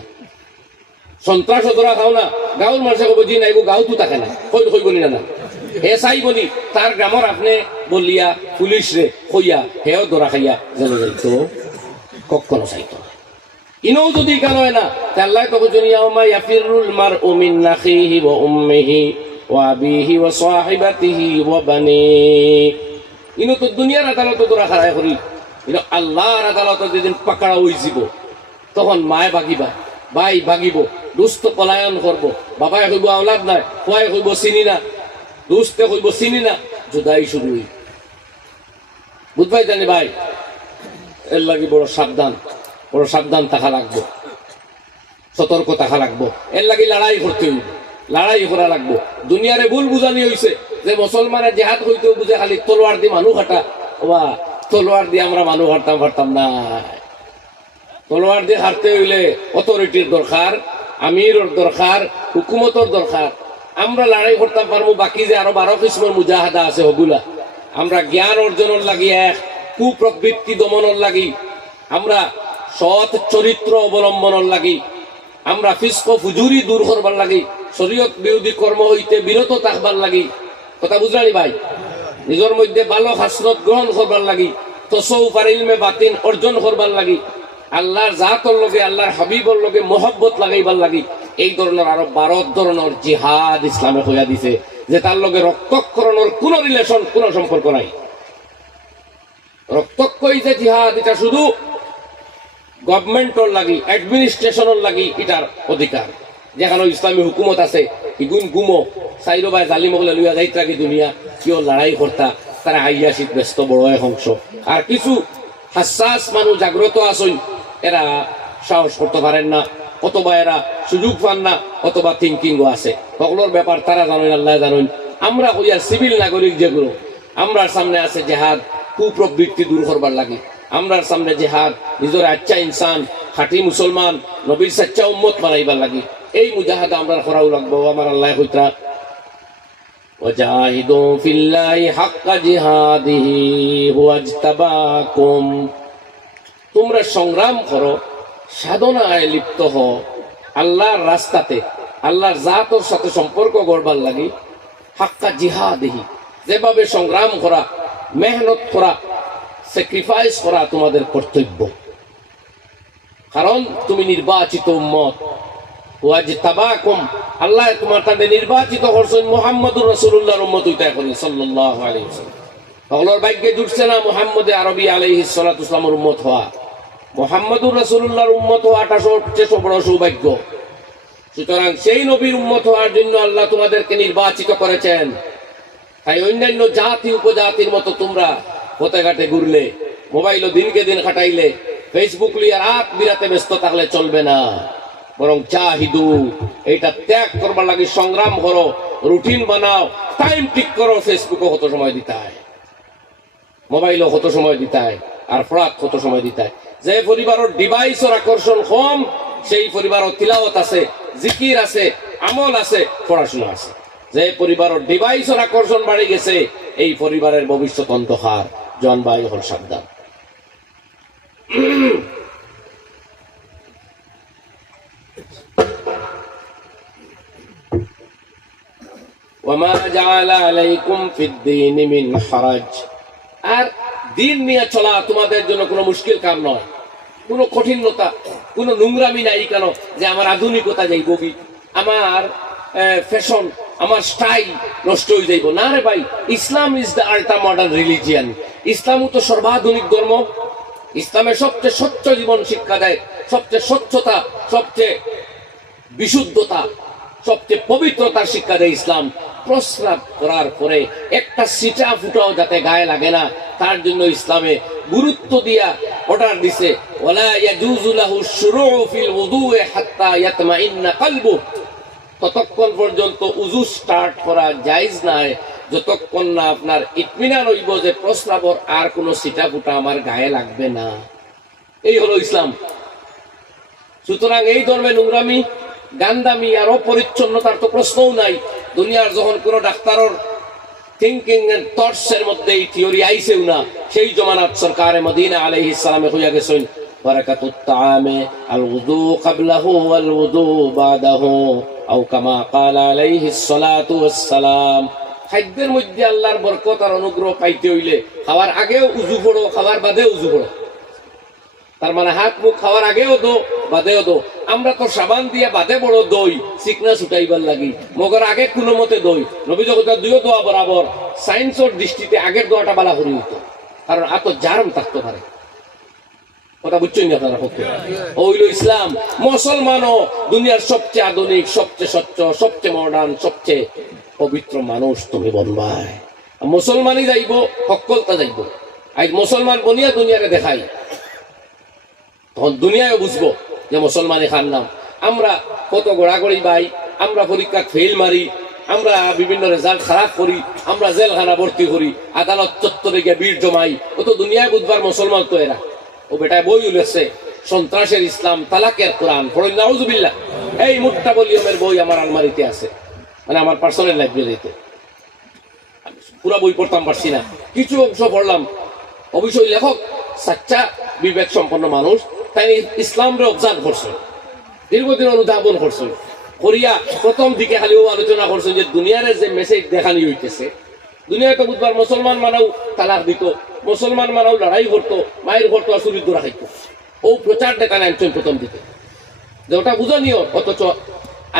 সন্ত্রাসও ধরা খাও না, গাঁৱৰ মানুষে কব জি নাই গাঁৱতো থাকে না, হইব না হে চাইবনি তার গ্রামর আপনি বলিয়া পুলিশ রে কইয়া হেও ধরা খাইয়া যেন যাইতো, কখনো চাইতো না। ইনও যদি কান হয় না, আল্লাহ তো ইয়াউমা ইয়াফিরুল মারউ মিন আখিহি ওয়া উম্মিহি ওয়া আবিহি ওয়া সাহিবাতিহি ওয়া বানিহি। ইনো তো দুনিয়ার আদালত ধরা খাড়াই করি, ইনো আল্লাহর আদালত যেদিন পাকড়া হইজিব, তখন মায় ভাগিবা, ভাই ভাগিব, দুস্থ পলায়ন করব, বাবাই কইব আওলাদ নাই, খুয়াই কইব চিনি না, দুস্থে কইব চিনি না, জুদাই শুরু হই। বুঝবাই জানি ভাই, এর লাগে বড় সাবধান থাকা লাগবো, সতর্ক থাকা লাগবো। এর লাগে লড়াই করতে হইব, লড়াই করা লাগবো। দুনিয়ারে ভুল বুঝানি হয়েছে যে মুসলমানের জেহাদ হইতেও বুঝে খালি তলোয়ার দিয়ে মানুষ হাঁটা, বা তলোয়ার দিয়ে আমরা মানুষ হাঁটতাম না। তলোয়ার দিয়ে হাঁটতে হইলে অথরিটির দরকার, আমিরের দরকার, হুকুমতর দরকার। আমরা লড়াই করতে পারবো, বাকি যে আরো 12 কিসমের মুজাহাদা আছে ওগুলা আমরা জ্ঞান অর্জনের লাগি, এক কুপ্রবৃত্তি দমনের লাগি, আমরা সৎ চরিত্র অবলম্বনের লাগি, আমরা ফিস্ক ফুজুরি দূর করবার লাগি, শরীয়ত বিরোধী কর্ম হইতে বিরত থাকবার লাগি। কথা বুঝলানি ভাই? নিজের মধ্যে ভালো হাসরত গ্রহণ করবার লাগি, তসৌফ আর ইলমে বাতিন অর্জন করবার লাগি, আল্লাহর জাতর লগে আল্লাহর হাবিবর লগে মহব্বত লাগাইবার লাগি। এই ধরনের আরো 12 ধরনের জিহাদ ইসলামে হইয়া দিছে, যে তার লগে রক্তক্ষরণের কোন রিলেশন, কোন সম্পর্ক নাই। রক্তক্ষয়ী যে জিহাদ, এটা শুধু গভর্নমেন্টর লাগি, অ্যাডমিনিস্ট্রেশনের লাগি এটার অধিকার। যেখানে ইসলামী হুকুমত আছে, ইগুন গুমো চাইরো ভাই জালিম হলে লইয়া যাইত রাখি দুনিয়া কেউ লড়াই করতা, তারা আইয়া শীত ব্যস্ত বড় এক অংশ। আর কিছু হাসাস মানুষ জাগ্রত আসই, এরা সাহস করতে পারেন না, অথবা এরা সুযোগ পান না, অথবা থিঙ্কিংও আছে। সকলের ব্যাপার তারা জানেন, আল্লাহ জানেন। আমরা কইয়া সিভিল নাগরিক যেগুলো, আমরার সামনে আছে জেহাদ কুপ্রবৃত্তি দূর করবার লাগে, আমরার সামনে জেহাদ নিজের আচ্ছা ইনসান, খাঁটি মুসলমান, নবীর সাচ্চা উম্মত বানাইবার লাগে। এই মুজাহাদা আমরা করাও লাগবো। আমার আল্লাহ কইতা ওয়াজাহিদু ফিল্লাহি হাক্কা জিহাদিহি হুয়া ইজতাবাকুম তোমরা সংগ্রাম করো, সাধনায় লিপ্ত হও, আল্লাহর রাস্তাতে আল্লাহর জাতর সাথে সম্পর্ক গড়বার লাগে হাক্কা জিহাদিহি, যেভাবে সংগ্রাম করা, মেহনত করা, স্যাক্রিফাইস করা তোমাদের কর্তব্য। কারণ তুমি নির্বাচিত উম্মত, ওয়াজতাবাকুম, আল্লাহ তোমার তাতে নির্বাচিত করছেন মুহাম্মদুর রাসূলুল্লাহর উম্মত হইতে করি সাল্লাল্লাহু আলাইহি ওয়াসাল্লাম। ওগুলোর ভাগ্যে জুটছে না মুহাম্মদে আরবি আলাইহিস সালাতু ওয়াসসালামের উম্মত হওয়া, মুহাম্মদুর রাসূলুল্লাহর উম্মত হওয়াটা সবচেয়ে বড় সৌভাগ্য। সুতরাং সেই নবীর উম্মত হওয়ার জন্য আল্লাহ তোমাদেরকে নির্বাচিত করেছেন। তাই অন্যান্য জাতি উপজাতির মতো তোমরা পথে ঘাটে ঘুরলে, মোবাইলও দিনকে দিন খাটাইলে, ফেসবুক লিয়ে রাত বিরাতে ব্যস্ত থাকলে চলবে না। বরং জাহিদু, এইটা ত্যাগ করবার লাগে সংগ্রাম করো, রুটিন বানাও, টাইম ঠিক করো। ফেসবুকও কত সময় দিতে হয়, মোবাইলও কত সময় দিতে হয়, আর ফরাক কত সময় দিতে হয়। যে পরিবারের ডিভাইসের আকর্ষণ কম, সেই পরিবারের তিলাওয়াত আছে, জিকির আছে, আমল আছে, পড়াশোনা আছে। যে পরিবারের ডিভাইসের আকর্ষণ বাড়ি গেছে, এই পরিবারের ভবিষ্যৎ অন্ধকার। জন ভাই হল সাবধান। ওয়ামা জাআলা আলাইকুম ফিদ-দীনি মিন হারাজ, আর দিন নিয়ে চলা তোমাদের জন্য কোনো মুশকিল কাম নয়, কোনো কঠিনতা, কোনো নোংরামি নাই। কেন যে আমার আধুনিকতা যাইব কি, আমার ফ্যাশন, আমার স্টাইল নষ্ট হয়ে যাইব না রে ভাই। Islam is the ultra modern religion. ইসলামও তো সর্বাধুনিক ধর্ম। ইসলামের সবচেয়ে স্বচ্ছ জীবন শিক্ষা দেয়, সবচেয়ে স্বচ্ছতা, সবচেয়ে বিশুদ্ধতা, সবচেয়ে পবিত্রতার শিক্ষা দেয় ইসলাম। প্রস্রাব করার পরে একটা সিটা ফুটাও যাতে গায়ে লাগে না, তার জন্য ইসলামে গুরুত্ব দিয়া অর্ডার দিছে, ওয়ালা ইয়াজুজু লাহু শুরুউ ফিল ওযুই হাত্তা ইয়াতমাইন্না কলবু, ততক্ষণ পর্যন্ত উযু স্টার্ট করা জায়েজ নাই যতক্ষণ না আপনার ইতমিনান হইব যে প্রস্রাবর আর কোনো সিটা ফুটা আমার গায়ে লাগবে না। এই হলো ইসলাম। সুতরাং এই ধর্মে নোংরামি, গান্দামি আর অপরিচ্ছন্নতার তো প্রশ্নও নাই। দুনিয়ার যখন কোনো ডাক্তারের থিঙ্কিং এন্ড থটস এর মধ্যে এই থিওরি আইছেও না, সেই জমানাত সরকারে মদিনা আলাইহিস সালামে হইয়া গেছেন বারাকাতুত তাআমে আল ওযু ক্বাবলাহু ওয়াল ওযু বাদাহু আও কামা ক্বালা আলাইহিস সালাতু ওয়াস সালাম। খাদ্যের মধ্যে আল্লাহর বরকত আর অনুগ্রহ পাইতে হইলে খাওয়ার আগেও উযু পড়ো, খাওয়ার বাদেও উযু পড়ো। তার মানে হাত মুখ খাওয়ার আগেও দো, বাদেও দো। আমরা তো সাবান দিয়ে বাদে বড় দই চিকনা ছুটাইবার লাগি, মগর আগে কোনো মতে দই। নবী জগৎ দুইও দোয়া বরাবর। সায়েন্সের দৃষ্টিতে আগের দোয়াটা বালা হরি হতো, কারণ এত জারম থাকতে পারে। কথা বুঝছেন আপনারা? পক্ষে ওইল ইসলাম। মুসলমানও দুনিয়ার সবচেয়ে আধুনিক, সবচেয়ে স্বচ্ছ, সবচেয়ে মডার্ন, সবচেয়ে পবিত্র মানুষ তুমি বনবাই। মুসলমানই যাইব, সকলতা যাইব। আজ মুসলমান বনিয়া দুনিয়ারে দেখাই, তখন দুনিয়ায় বুঝবো যে মুসলমানই খান নাম। আমরা কত গোড়াগড়ি বাই, আমরা পরীক্ষা ফেল মারি, আমরা বিভিন্ন রেজাল্ট খারাপ করি, আমরা জেলখানা ভর্তি করি, আদালত চত্বরে গিয়ে ভিড় জমাই। ও তো দুনিয়ায় বুধবার মুসলমান তো এরা। ও বেটায় বই উলেছে সন্ত্রাসের ইসলাম, তালাকের কোরআন, পড়েন নাউজুবিল্লাহ। এই মুট্টা ভলিউমের বই আমার আলমারিতে আছে, মানে আমার পার্সোনাল লাইব্রেরিতে। পুরা বই পড়তাম পারছি না, কিছু অংশ পড়লাম। অবশ্যই লেখক সাচ্চা বিবেক সম্পন্ন মানুষ, তাই ইসলামরে অবজার্ভ করছেন, দীর্ঘদিন অনুধাবন করছেন করিয়া প্রথম দিকে খালিও আলোচনা করছেন যে দুনিয়ার যে মেসেজ দেখানি হইতেছে। দুনিয়ায় তো বুধবার মুসলমান মানাও তালাক দিত, মুসলমান মানাও লড়াই করতো, মায়ের করতো আর চুরি দোরা খাইতো। ও প্রচার দেখা নামছেন প্রথম দিকে, যে ওটা বুঝনীয়। অথচ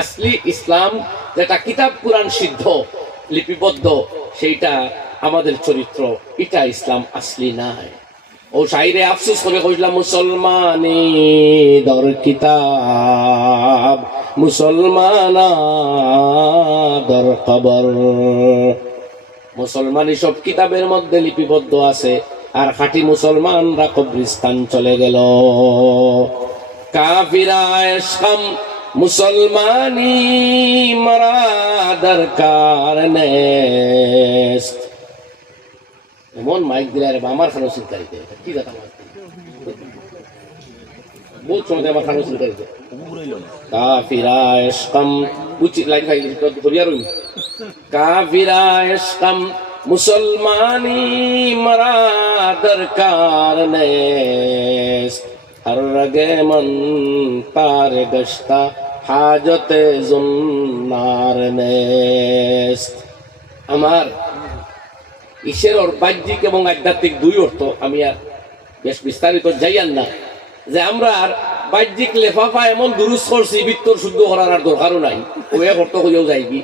আসলি ইসলাম যেটা কিতাব কুরআন সিদ্ধ লিপিবদ্ধ, সেইটা আমাদের চরিত্র, এটা ইসলাম আসলি নাই। ও শাইরে আফসোস করে কইলাম, মুসলমানি দর কিতাব, মুসলমানা দর খবর। মুসলমানি সব কিতাবের মধ্যে লিপিবদ্ধ আছে, আর খাঁটি মুসলমানরা কবরিস্তান চলে গেল। কাফিরা ইসলাম মুসলমানি মারা দরকার নেই। এমন মাইক দিলে আরে আমার খানো চিন্তাইতে কি কথা, বহুত সময় আমার খানো চিন্তাইতে। কাফিরা ইসলাম উচিত লাইন খাই করিয়া রইল। কাফিরা ইসলাম মুসলমানি মারা দরকার নেস্ত হর রগে মন তার গশতা হাজতে জুন্নার নেস্ত। আমার ঈশ্বরের বাহ্যিক এবং আধ্যাত্মিক দুই অর্থ আমি আর বেশ বিস্তারিত যাইয়ান না, যে আমরা আর বাহ্যিক লেফাফা এমন দুরুস করছি বিত্তর শুদ্ধ করার আর দরকারও নাই, ও এক অর্থ হইয়াও যায় কি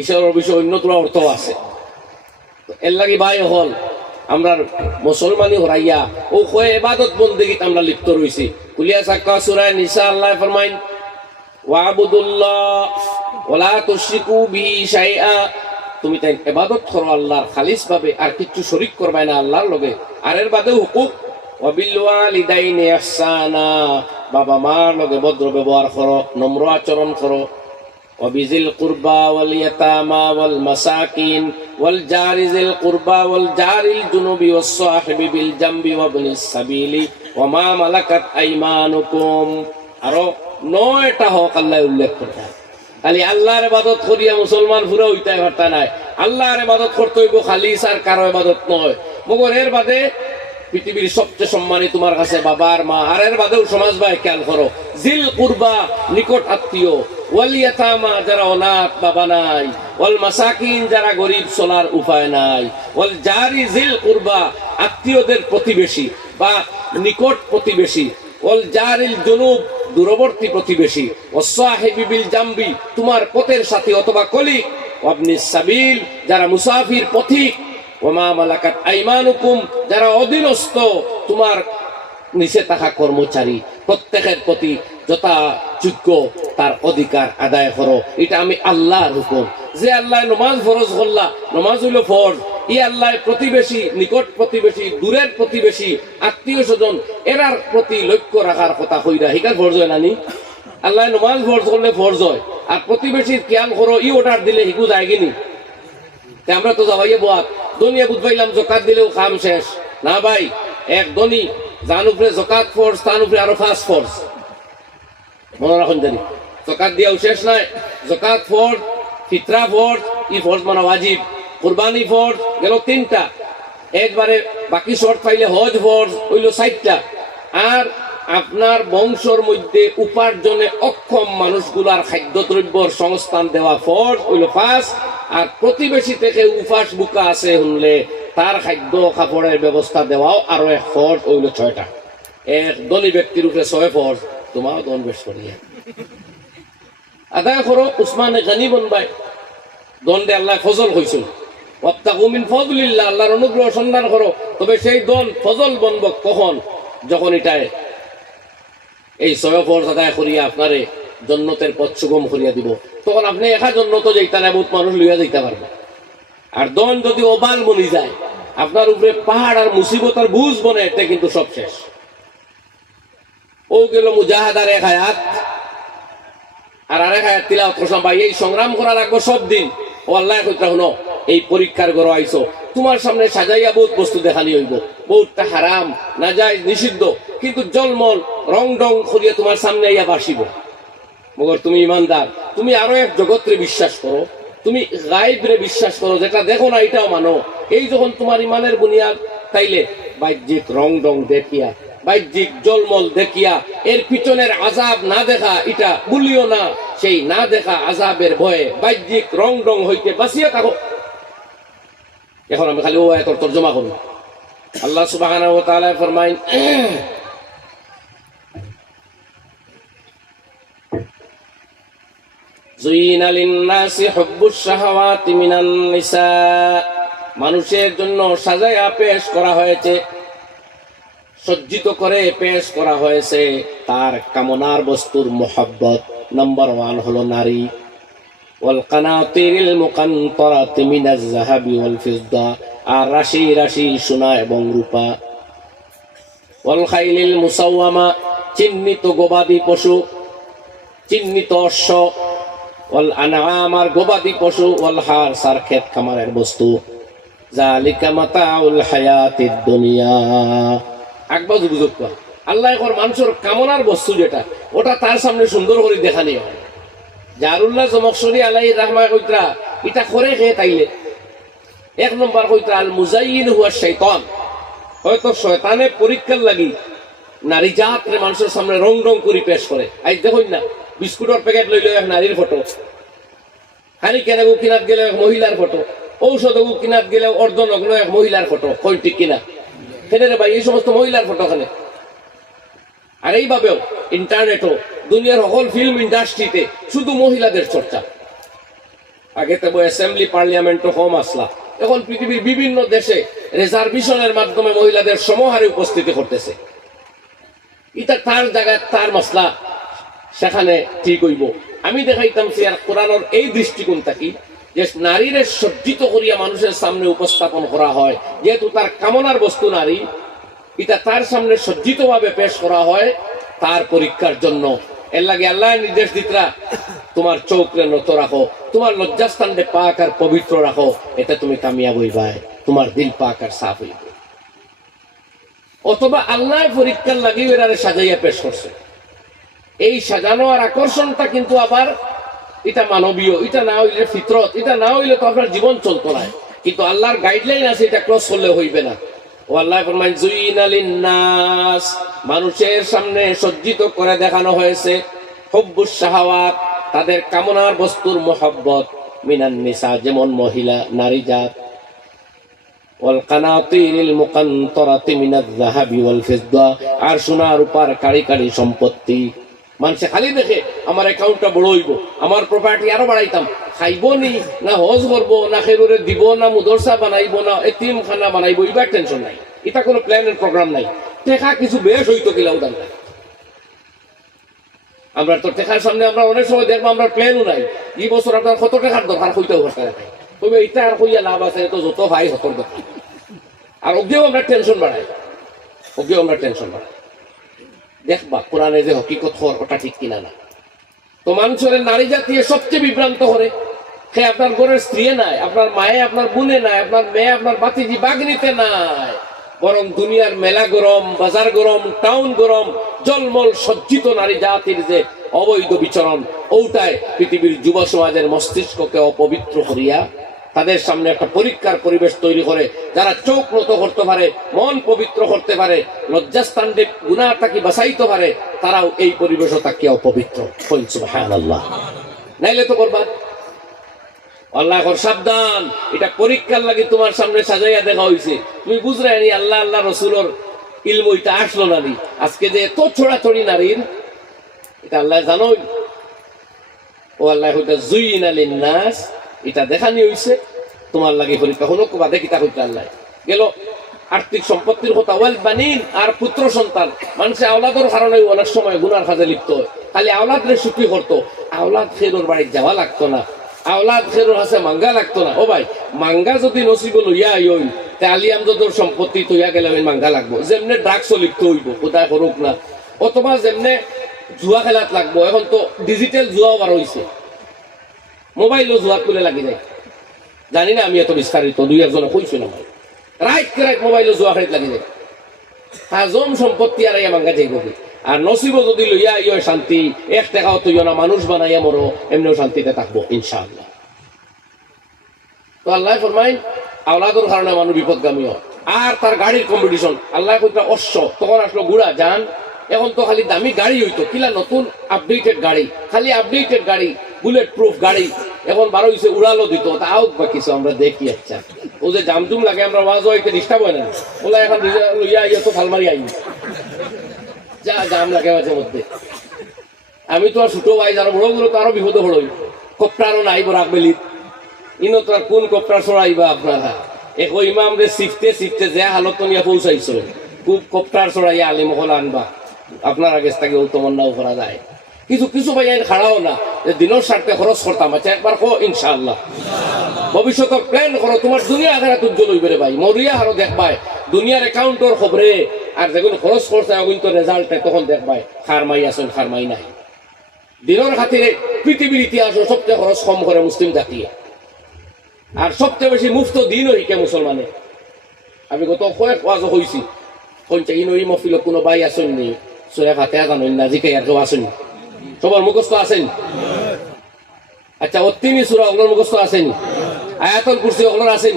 ঈশ্বরের বিষয়ে অন্য তোলা অর্থ আছে। এর লাগি ভাই হল আমরা মুসলমানি হরাইয়া ও কয়ে ইবাদত বন্দেগীত আমরা লিপ্ত রইছি। কুলিয়া সাক্কা সূরা নিসা আল্লাহ ফরমাইন ওয়াবুদুল্লাহ ওয়ালা তুশরিকু বিহি শাইআ, তুমি তাই ইবাদত করো আল্লাহর খালিস ভাবে, আর কিছু শরীক করবে না আল্লাহর লগে। আর এর বাদে হুকুক ওয়াবিল ওয়ালিদাইনি ইহসানা, বাবা মার লগে ভদ্র ব্যবহার করো, নম্র আচরণ করো। ওয়াবিজিল কুরবা ওয়াল ইয়াতামা ওয়াল মাসাকিন ওয়াল জারি জিল কুরবা ওয়াল জারিল জুনুবি ওয়াস সাহিবি বিল জামবি ওয়া ইবনিস সাবিলি ওয়া মা মালাকাত আইমানুকুম। আরো 9টা হক আল্লাহ উল্লেখ করতে। খালি আল্লাহর ইবাদত করিয়া মুসলমান পুরো হইতে পারতা নাই, আল্লাহর ইবাদত করতে হইব খালিস, আর কারো ইবাদত নয়। মগর এর বাদে পৃথিবীর সবচেয়ে সম্মানী তোমার কাছে বাবার মা, আর এর বাদেও সমাজ ভাই খেয়াল করো জিল কুরবা নিকট আত্মীয়, ওয়াল ইয়াতামা যারা অনাথ বাবা নাই, ওয়াল মাসাকিন যারা গরিব চলার উপায় নাই, ওয়াল জারি জিল কুরবা আত্মীয়দের প্রতিবেশী বা নিকট প্রতিবেশী, ওয়াল জারিল জুনুব দূরবর্তী প্রতিবেশী, ওয়াস সাহিবি বিল জামবি তোমার পথের সাথী অথবা কলিগ, ওয়াবনিস সাবিল যারা মুসাফির পথিক, ওমা মালাকাত আইমানুকুম যারা অধীনস্থ তোমার নিচে থাকা কর্মচারী, প্রত্যেকের প্রতি যথাযোগ্য তার অধিকার আদায় করো। এটা আমি আল্লাহর হুকুম। যে আল্লাহ নমাজ ফরজ করলা, নমাজ হইল ফরজ, ই আল্লাহ প্রতিবেশী, নিকট প্রতিবেশী, দূরের প্রতিবেশী, আত্মীয় স্বজন এরার প্রতি লক্ষ্য রাখার কথা কইরা হিকার ফরজ হয় নানি। আল্লাহ নমাজ ফরজ করলে ফরজ হয়, আর প্রতিবেশীর খেয়াল করো ই অর্ডার দিলে হিকু যায় কিনি। আমরা তো যাবাইয়ে বাদ দুনিয়া বুঝবাইলাম জকাত দিলেও কাম শেষ না ভাই। এক ধনী যান উপরে জকাত ফোর্স, তার উপরে আরো 5 ফোর্স মনে রাখুন জানি। জকাত দিয়াও শেষ নাই, জকাত ফোর্স, ফিতরা ফোর্স, ই ফোর্স মানে ওয়াজিব, কুরবানি ফোর্স গেল 3টা, একবারে বাকি শর্ট পাইলে হজ ফোর্স হইল 4টা। আর আপনার বংশর মধ্যে উপার্জনে অক্ষম মানুষগুলার খাদ্যদ্রব্যর সংস্থান দেওয়া ফোর্স হইল 5। আর প্রতিবেশী থেকে উপাস বুকা আছে শুনলে তার খাদ্য কাপড়ের ব্যবস্থা দেওয়াও আরো 1 ফোর্স হইল 6টা। এক ধনী ব্যক্তির উপরে 6 ফোর্স, তোমারও দন বেশ করিয়া আদায় করো। উসমানে গানি বনবাই দণ্ডে আল্লাহ ফজল হয়েছিল, ওয়াবতাগু মিন ফাদলিল্লাহ, আল্লাহর অনুগ্রহ সন্ধান করো। তবে সেই দন ফজল বনব কখন, যখন এটায় এই 6 ফরজ আদায় করিয়া আপনারে জন্নতের পথ সুগম করিয়া দিব, তখন আপনি একা জন্নত যাইতে না, বহুত মানুষ লইয়া যাইতে পারবে। আর দন যদি ওবাল বনি যায়, আপনার উপরে পাহাড় আর মুসিবত আর বুঝ বনে, এটা কিন্তু সব শেষ। ও গেল মুজাহাদার 1 আয়াত, আর আরেক আয়াত তিলাওয়াত করলাম। ভাই এই সংগ্রাম করা লাগবে সব দিন। ও আল্লাহ কইতা শুনো, এই পরীক্ষার ঘর আইছো, তোমার সামনে সাজাইয়া বহুত বস্তু দেখানি হইব, বহুতটা হারাম না যায় নিষিদ্ধ, কিন্তু জলমল রং ডং করিয়া তোমার সামনে আইয়া বাসিব। মগর তুমি ইমানদার, তুমি আরো এক জগৎরে বিশ্বাস করো, তুমি গায়েবরে বিশ্বাস করো, যেটা দেখো না এটাও মানো। এই যখন তোমার ইমানের বুনিয়াদ, তাইলে বাহ্যিক রং ডং দেখিয়া, বাহ্যিক জলমল দেখিয়া এর পিছনের আযাব না দেখা এটা বলিও না। সেই না দেখা আযাবের ভয়ে বাহ্যিক রং ডং হইতে বাঁচিয়া থাকো। এখন আমি খালি ও আয়াতের তরজমা করি। আল্লাহ সুবহানাহু ওয়া তাআলা ফরমায়, যুইনা লিন-নাসি হুব্বুশ শাহাওয়াতি মিনান নিসা, মানুষের জন্য সাজায়া পেশ করা হয়েছে, সজ্জিত করে পেশ করা হয়েছে তার কামনার বস্তুর মোহাব্বত। নাম্বার 1 হলো নারী। ওয়াল কানাতিরিল মুকান্তারাতি মিনাজ যাহাবি ওয়াল ফিদ্দা, আর রাশি রাশি সোনা এবং রূপা। ওয়াল খাইলিল মুসাওয়ামা, চিহ্নিত গবাদি পশু, চিহ্নিত অশ্ব। ওয়াল আনআম, আর গবাদি পশু। ওয়াল হারস, আর ক্ষেত খামারের বস্তু। যালিকা মাতাউল হায়াতিদ দুনিয়া। একবার বুঝুক আল্লাহ এখন মানুষের কামনার বস্তু যেটা, ওটা তার সামনে সুন্দর করে দেখানি হয়। জারুল্লাহ জমকশরী আলাইহির রাহমাহ কইতরা, এটা করে খেয়ে তাইলে এক নম্বর হইতো আল মুজাইয়িন হুয়া শয়তান, হয়তো শয়তানে পরীক্ষার লাগি নারী জাতরে মানুষের সামনে রং রং করে পেশ করে। আজ দেখুন না, বিস্কুটের প্যাকেট লইল এক নারীর ফটো, হানি কেনা কিনাত গেলে এক মহিলার ফটো, ঔষধ কিনাত গেলে অর্ধনগ্ন এক মহিলার ফটো, কই ঠিক কিনা? খেলে ভাই এই সমস্ত মহিলার ফটো খানে। আর এইভাবেও ইন্টারনেটও দুনিয়ার সকল ফিল্ম ইন্ডাস্ট্রিতে শুধু মহিলাদের চর্চা। আগে তো অ্যাসেম্বলি পার্লামেন্টও কম আসলা, এখন পৃথিবীর বিভিন্ন দেশে রিজার্ভেশনের মাধ্যমে মহিলাদের সমহারে উপস্থিতি করতেছে। এটা তার জায়গায় তার মশলা, সেখানে ঠিক হইব। আমি দেখাইতাম সে আর কোরআনের এই দৃষ্টিকোণটা কি, যে নারীরে সজ্জিত করিয়া মানুষের সামনে উপস্থাপন করা হয়, যেহেতু তার কামনার বস্তু নারী, এটা তার সামনে সজ্জিত ভাবে পেশ করা হয় তার পরীক্ষার জন্য। এর লাগে আল্লাহ নির্দেশ দিতরা, তোমার চোখরে নত রাখো, তোমার লজ্জাস্থানকে পাক আর পবিত্র রাখো, এটা তুমি কামিয়াব হইবাই, তোমার দিল পাক আর সাফ হইবে। অথবা আল্লাহ পরীক্ষার লাগে এরারে সাজাইয়া পেশ করছে। এই সাজানো আর আকর্ষণটা কিন্তু আবার এটা মানবীয়, এটা না হইলে ফিতরত, এটা না হইলে তো আপনার জীবন চলতো না। কিন্তু আল্লাহর গাইডলাইন আছে, এটা ক্রস করলে হইবে না। ও আল্লাহ ফরমায় যুইনা লিন্নাস, মানুষের সামনে সজ্জিত করে দেখানো হয়েছে হুব্বুস শাহাওয়াত, তাদের কামনার বস্তুর মোহাব্বত, মিনান নিসা, যেমন মহিলা নারী জাত, ওয়াল কানাতিরিল মুকান্তরাতি মিনাজ যাহাবি ওয়াল ফিদ্দা, আর সোনা রূপার কাড়ি কাড়ি সম্পত্তি। মানুষে খালি দেখে আমার অ্যাকাউন্টটা বড় হইব, আমার প্রপার্টি আরো বাড়াইতাম, খাইব নি না হজ করবো না খেরুরে দিব না মুদরসা বানাইবো না এতিমখানা বানাইবো, এবার টেনশন নাই। এটা কোনো প্ল্যান এন্ড প্রোগ্রাম নাই। টেকা কিছু বেশ হইতো কিলা উদান নাই। আমরা তো টেকার সামনে আমরা অনেক সময় দেখবো আমরা প্ল্যানও নাই, এই বছর আপনার কত টাকার দরকার হইতে অবস্থা দেখায়, তবে এটা আর কইয়া লাভ আছে, তো যত ভাই হতর দরকার। আর ওকেও আমরা টেনশন বাড়াই, ওকেও আমরা টেনশন বাড়াই। দেখবা কোরআনে যে হকিকত হওয়ার ওটা ঠিক কিনা না। তো মানুষের নারী জাতীয় সবচেয়ে বিভ্রান্ত করে, সে আপনার ঘরের স্ত্রী নাই, আপনার মায়ে আপনার বোনে নাই, আপনার মেয়ে আপনার বাতিজি বাগনিতে নাই, বরং দুনিয়ার মেলা গরম, বাজার গরম, টাউন গরম, জলমল সজ্জিত নারী জাতির যে অবৈধ বিচরণ, ওটাই পৃথিবীর যুব সমাজের মস্তিষ্ককে অপবিত্র করিয়া তাদের সামনে একটা পরীক্ষার পরিবেশ তৈরি করে। যারা চোখ নত করতে পারে, মন পবিত্র করতে পারে, লজ্জাস্থান গুনাহ তাকে বাঁচাইতে পারে, তারাও এই পরিবেশও তাকে অপবিত্র। সুবহানাল্লাহ, নাইলে তো বরবাদ। আল্লাহ সাবধান, এটা পরীক্ষার লাগে তোমার সামনে সাজাইয়া দেখা হয়েছে, তুমি বুঝলে নি আল্লাহ আল্লাহ রসুলোর ইলম এটা আসলো না নি। আজকে যে এত ছড়াছড়ি নারীর, এটা আল্লাহ জানোই। ও আল্লাহ যুইনা লিন্নাস, এটা দেখানি হইছে তোমার লাগে পরীক্ষা হলো। বাদে কিতা হইতে আল্লাহ গেল আর্থিক সম্পত্তির কথা, ওয়াল বানিন, আর পুত্র সন্তান। মানুষের আওলাদের কারণে অনেক সময় গুনার কাজে লিপ্ত হয়। খালি আওলাদ রে সুখী করতো, আওলাদ ফেরোর বাড়ি যাওয়া লাগতো না, আওলাদ ফেরোর হাসে মাঙ্গা লাগতো না। ও ভাই, মাঙ্গা যদি নসিব লইয়া আইন, তে আলিয়াম যদর সম্পত্তি তৈয়া গেলে আমি মাঙ্গা লাগবো। যেমনে ড্রাগসও লিপ্ত হইব, কোথায় করুক না, অথবা যেমনে জুয়া খেলাত লাগবো। এখন তো ডিজিটাল জুয়াও বার হয়েছে, মোবাইলও জুয়া তুলে লাগি যায়। জানি না আমি এত বিস্তারিত, দুই একজনে কইছো না, রাইট রাইট মোবাইলও জুয়া খেলাত লাগি যায়। হাজম সম্পত্তি আর মাঙ্গা যাইব। আর নসিব যদি লইয়া ইয় শান্তি, এক টাকাও তুইও না, মানুষ বানাইয়া মরো, এমনিও শান্তিতে থাকবো ইনশাআল্লাহ। তো আল্লাহ ফরমাই আওলাদের কারণে মানুষ বিপদগামী হয়। আর তার গাড়ির কম্পিটিশন, আল্লাহ কইটা অশ্ব, তখন আসলো গুড়া যান। এখন তো খালি দামি গাড়ি হইতো, কিলা নতুন আপডেটেড গাড়ি, খালি আপডেটেড গাড়ি, বুলেট প্রুফ গাড়ি। এখন বারো হইছে উড়ালো দিত, তাও বা কিছু আমরা দেখি। আচ্ছা, ও যে জামজুম লাগে আমরা ওয়াজ হইতে ডিস্টার্ব হয় না, ওলা এখন লইয়া ইয়ে তো ফালমারি আই যা জাম লাগে মাঝে মধ্যে। আমি তো আর ছোট ভাই, যারা বড় গুলো তো আরো বিপদে হলোই। কপ্টারও নাই বরাক বেলিত, ইনো তো আর কোন কপ্টার চড়াইবা আপনারা। এক ইমাম রে শিফতে শিফতে যে হালত নিয়ে পৌঁছাইছো, খুব কপ্টার চড়াইয়া আলিম হল আনবা, আপনার আগে তাকে তমন্নাও করা যায়। কিছু কিছু ভাই খাড়াও না, যে দিনের স্বার্থে খরচ করতাম। আচ্ছা, একবার কো ইনশাআল্লাহ, ভবিষ্যতের প্ল্যান করো, তোমার দুনিয়া আখেরাত উজ্জ্বল হইবে রে ভাই। মরিয়া আরো দেখবাই দুনিয়ার অ্যাকাউন্টর খবরে, আর যেগুলো খরচ করছে কিন্তু রেজাল্টে তখন দেখবাই খারমাই আসেন খারমাই নাই। দিনের খাতিরে পৃথিবীর ইতিহাস সবচেয়ে খরচ কম করে মুসলিম জাতি, আর সবচেয়ে বেশি মুফত দিন হইকে মুসলমানে। আমি গত কয়েক ওয়াজ হইছি, কোনটা ইনই মফিল কোনো ভাই আসেননি, সোয়া হাতে জানেন না, জিকে আর কেউ আসেনি, সবার মুখস্থ আছেন। আচ্ছা, অত্তিমি সূরা ওগুলোর মুখস্থ আছেন, আয়াতুল কুরসি ওগুলোর আছেন,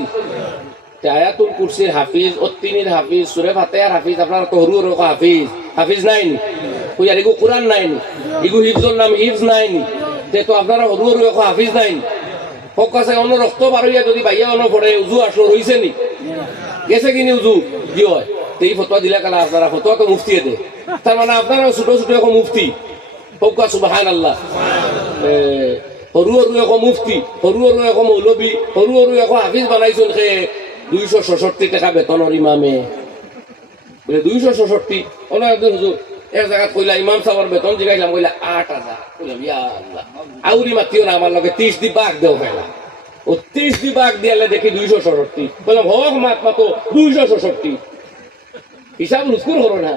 আয়াতুল কুরসির হাফিজ, অত্তিনির হাফিজ, সূরা ফাতিহার হাফিজ, আপনার তো হরু হরু হাফিজ, হাফিজ নাইন কই আর ইগো কোরআন নাইন, ইগো হিফজুর নাম হিফজ নাইন, তে তো আপনারা হরু হরু হাফিজ নাইন। হোক কাছে অন্য রক্ত বার হইয়া যদি বাইয়া অন্য পড়ে উজু আসলো রইছে নি গেছে কিনি উজু কি হয়, তো এই ফতোয়া দিলা কালা আপনারা ফতোয়া তো মুফতিয়ে দে, তার মানে আপনারা ছোট ছোট এখন মুফতি। হোক সুবহানাল্লাহ। সৰু সৰু এখন মুফতি, সৰু সৰু এখন মৌলবী, সৰু সৰু এখন হাফিজ বানাইছোন সে 266 টাকা বেতনৰ ইমামে, বোলে 266 একদিন হুজুৰ এক জায়গাত কইলা ইমাম সাহেবের বেতন জিগাইলাম, কইলা 8000, কইলাম ইয়া আল্লাহ আউরি মাতিও না আমার লগে 30 দি বাগ দেও ফেলা, ও 30 দি বাগ দিয়ালে দেখি 266, কইলাম হোক মাত মাতো 266 হিসাব নুস্কুর হলো না।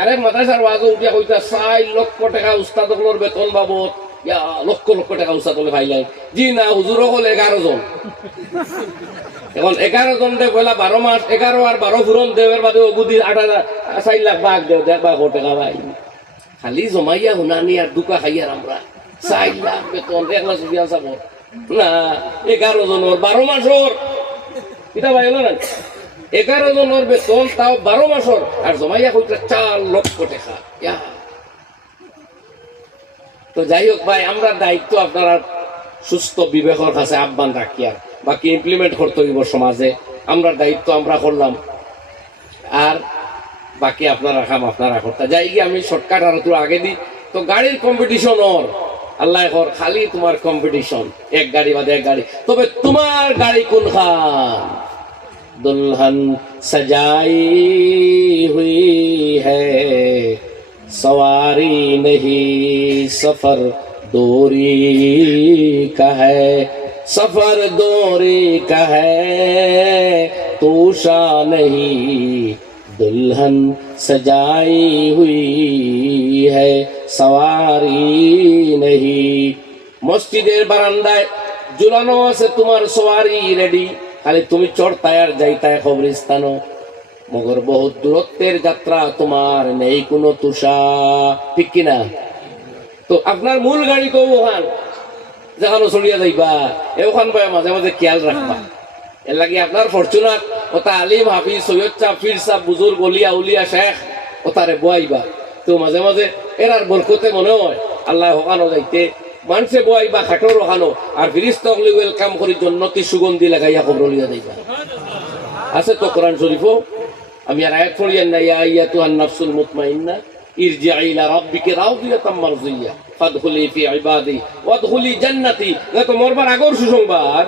আরে মাদ্রাসার ওয়াজ উঠিয়া কইতা 4 লক্ষ টাকা উস্তাদগুলোর বেতন বাবদ, ইয়া লক্ষ লক্ষ টাকা উস্তাদ বলে ভাইলাই, জি না হুজুর হল 11 জন, এখন 11 জন দে পয়লা 12 মাস 11 আর 12 ফুরন দেবের বাদে অবধি 8000 4 লাখ বাগ দেও, দেখ বা কোটি টাকা ভাই খালি জমাইয়া হুনানি আর দুকা খাইয়ার আমরা 4 লাখ বেতন 1 লাখ দিয়া যাব না। 11 জনের 12 মাসর এটা ভাই হলো না, 11 জনের বেতন তাও 12 মাসর, আর জমাইয়া কইতা 4 লক্ষ টাকা। ইয়া তো যাই হোক ভাই, আমরা দায়িত্ব আপনারা সুস্থ বিবেকের কাছে আহ্বান রাখি, আর বাকি ইমপ্লিমেন্ট করতে হইব সমাজে। আমরা দায়িত্ব আমরা করলাম, আর বাকি আপনারা কাম আপনারা করতে যাই গিয়ে। আমি শর্টকাট আর একটু আগে দিই, তো গাড়ির কম্পিটিশন ওর আল্লাহ কর, খালি তোমার কম্পিটিশন, এক গাড়ি বাদে এক গাড়ি। তবে তোমার গাড়ি কোন খান? দুলহন সজাই হুই হ্যায় सवारी नहीं सफर दूरी का है, सफर दूरी का है तूषा नहीं, दुल्हन सजाई हुई है सवारी नहीं। মসজিদের বারান্দায় ঝুলানো আছে তোমার সওয়ারি রেডি, খালি তুমি চড়তায় আর যাইতায় কবরস্থানও, মগর বহুত দূরত্বের যাত্রা, তোমার নেই কোনো তুষা, ঠিক কিনা? তো আপনার মূল গাড়ি তো ওখান যেখানে চলিয়া যাইবা, ওখান ভাই মাঝে মাঝে খেয়াল রাখবা। এর লাগে আপনার ফরচুনার ওটা আলিম হাফিজ সৈয়দ সাহ পীর সাহ বুজুর্গ অলিয়া উলিয়া শেখ ওটারে বয়াইবা, তো মাঝে মাঝে এরার বরকতে মনে হয় আল্লাহ ওখানো যাইতে মানুষে বয়াইবা খাটোর ওখানো, আর ফিরিস্তা ওয়েলকাম করি জন্নতি সুগন্ধি লাগাইয়া খবর লিয়া যাইবা। আছে তো কোরআন শরীফও, আমি আর আয়াত পড়িয়েন না, ইয়া আইয়াতুহান নাফসুল মুতমাইন্না ইরজিই ইলা রাব্বিকি রাদিয়াতাম মারদিয়া ফাদখুলি ফি ইবাদি ওয়াদখুলি জান্নাতি। তো মরবার আগর সুসংবাদ,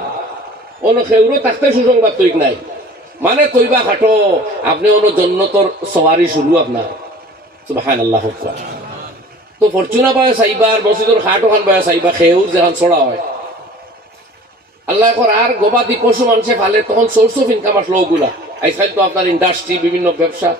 অন্য খেউরো থাকতে সুসংবাদ তৈক নাই, মানে তৈবা খাটো আপনি অন্য জন্নতর সওয়ারি শুরু আপনার। সুবহানাল্লাহ। তো ফরচুনা পায় সাইবার মসজিদের খাট ওখান পায় সাইবা খেউর যেখান ছড়া হয় আল্লাহ কর, আর গবাদি পশু মানুষে ফালে তখন সোর্স অফ ইনকাম আসলো ওগুলা। আজকাল তো আপনার ইন্ডাস্ট্রি বিভিন্ন ব্যবসা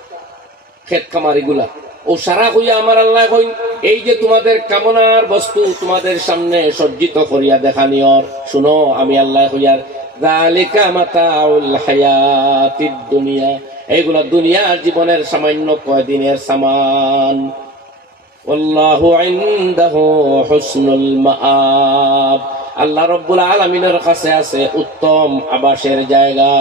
ক্ষেত খামার এগুলা, ও সারা হইয়া আমার আল্লাহ কইন এই যে তোমাদের কামনার বস্তু তোমাদের সামনে সজ্জিত করিয়া দেখানিয়র, শুনো আমি আল্লাহ হইয়ার যালিকা মাতাউল হায়াতিদ দুনিয়া, এইগুলা দুনিয়ার জীবনের সামান্য কয়দিনের সামান। আল্লাহু ইনদাহু হুসনুল মাআব, আল্লাহ রাব্বুল আলামিনের কাছে আছে উত্তম আবাসের জায়গা,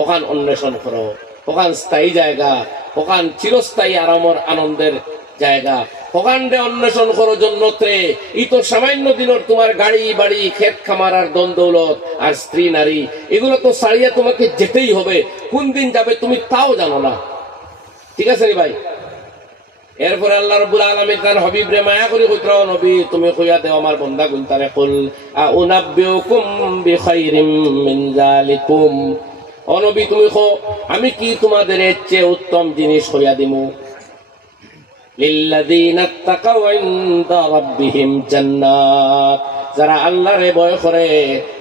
ওখান অন্বেষণ করো, ওখান স্থায়ী জায়গা, ওখান চিরস্থায়ী আরামর আনন্দের জায়গা, ওখান অন্বেষণ করো জন্নতে। ই তো সামান্য দিনের তোমার গাড়ি বাড়ি ক্ষেত খামার আর দন দৌলত আর স্ত্রী নারী, এগুলো তো ছাড়িয়া তোমাকে যেতেই হবে, কোন দিন যাবে তুমি তাও জানো না, ঠিক আছে রে ভাই? এরপরে আল্লাহ রাব্বুল আলামিন তার হাবিব রে মায়া করে কইতো, নবী তুমি কইয়া দেও আমার বান্দা গুনতারে, কুল আউনাব্বিউকুম বিখাইরিম মিন যালিকুম, ও নবী তুমি কও আমি কি তোমাদের এর চেয়ে উত্তম জিনিস কইয়া দিমু। লিল্লাযীনা তাকাউ ইনদা রাব্বিহিম জান্নাত, যারা আল্লাহরে ভয় করে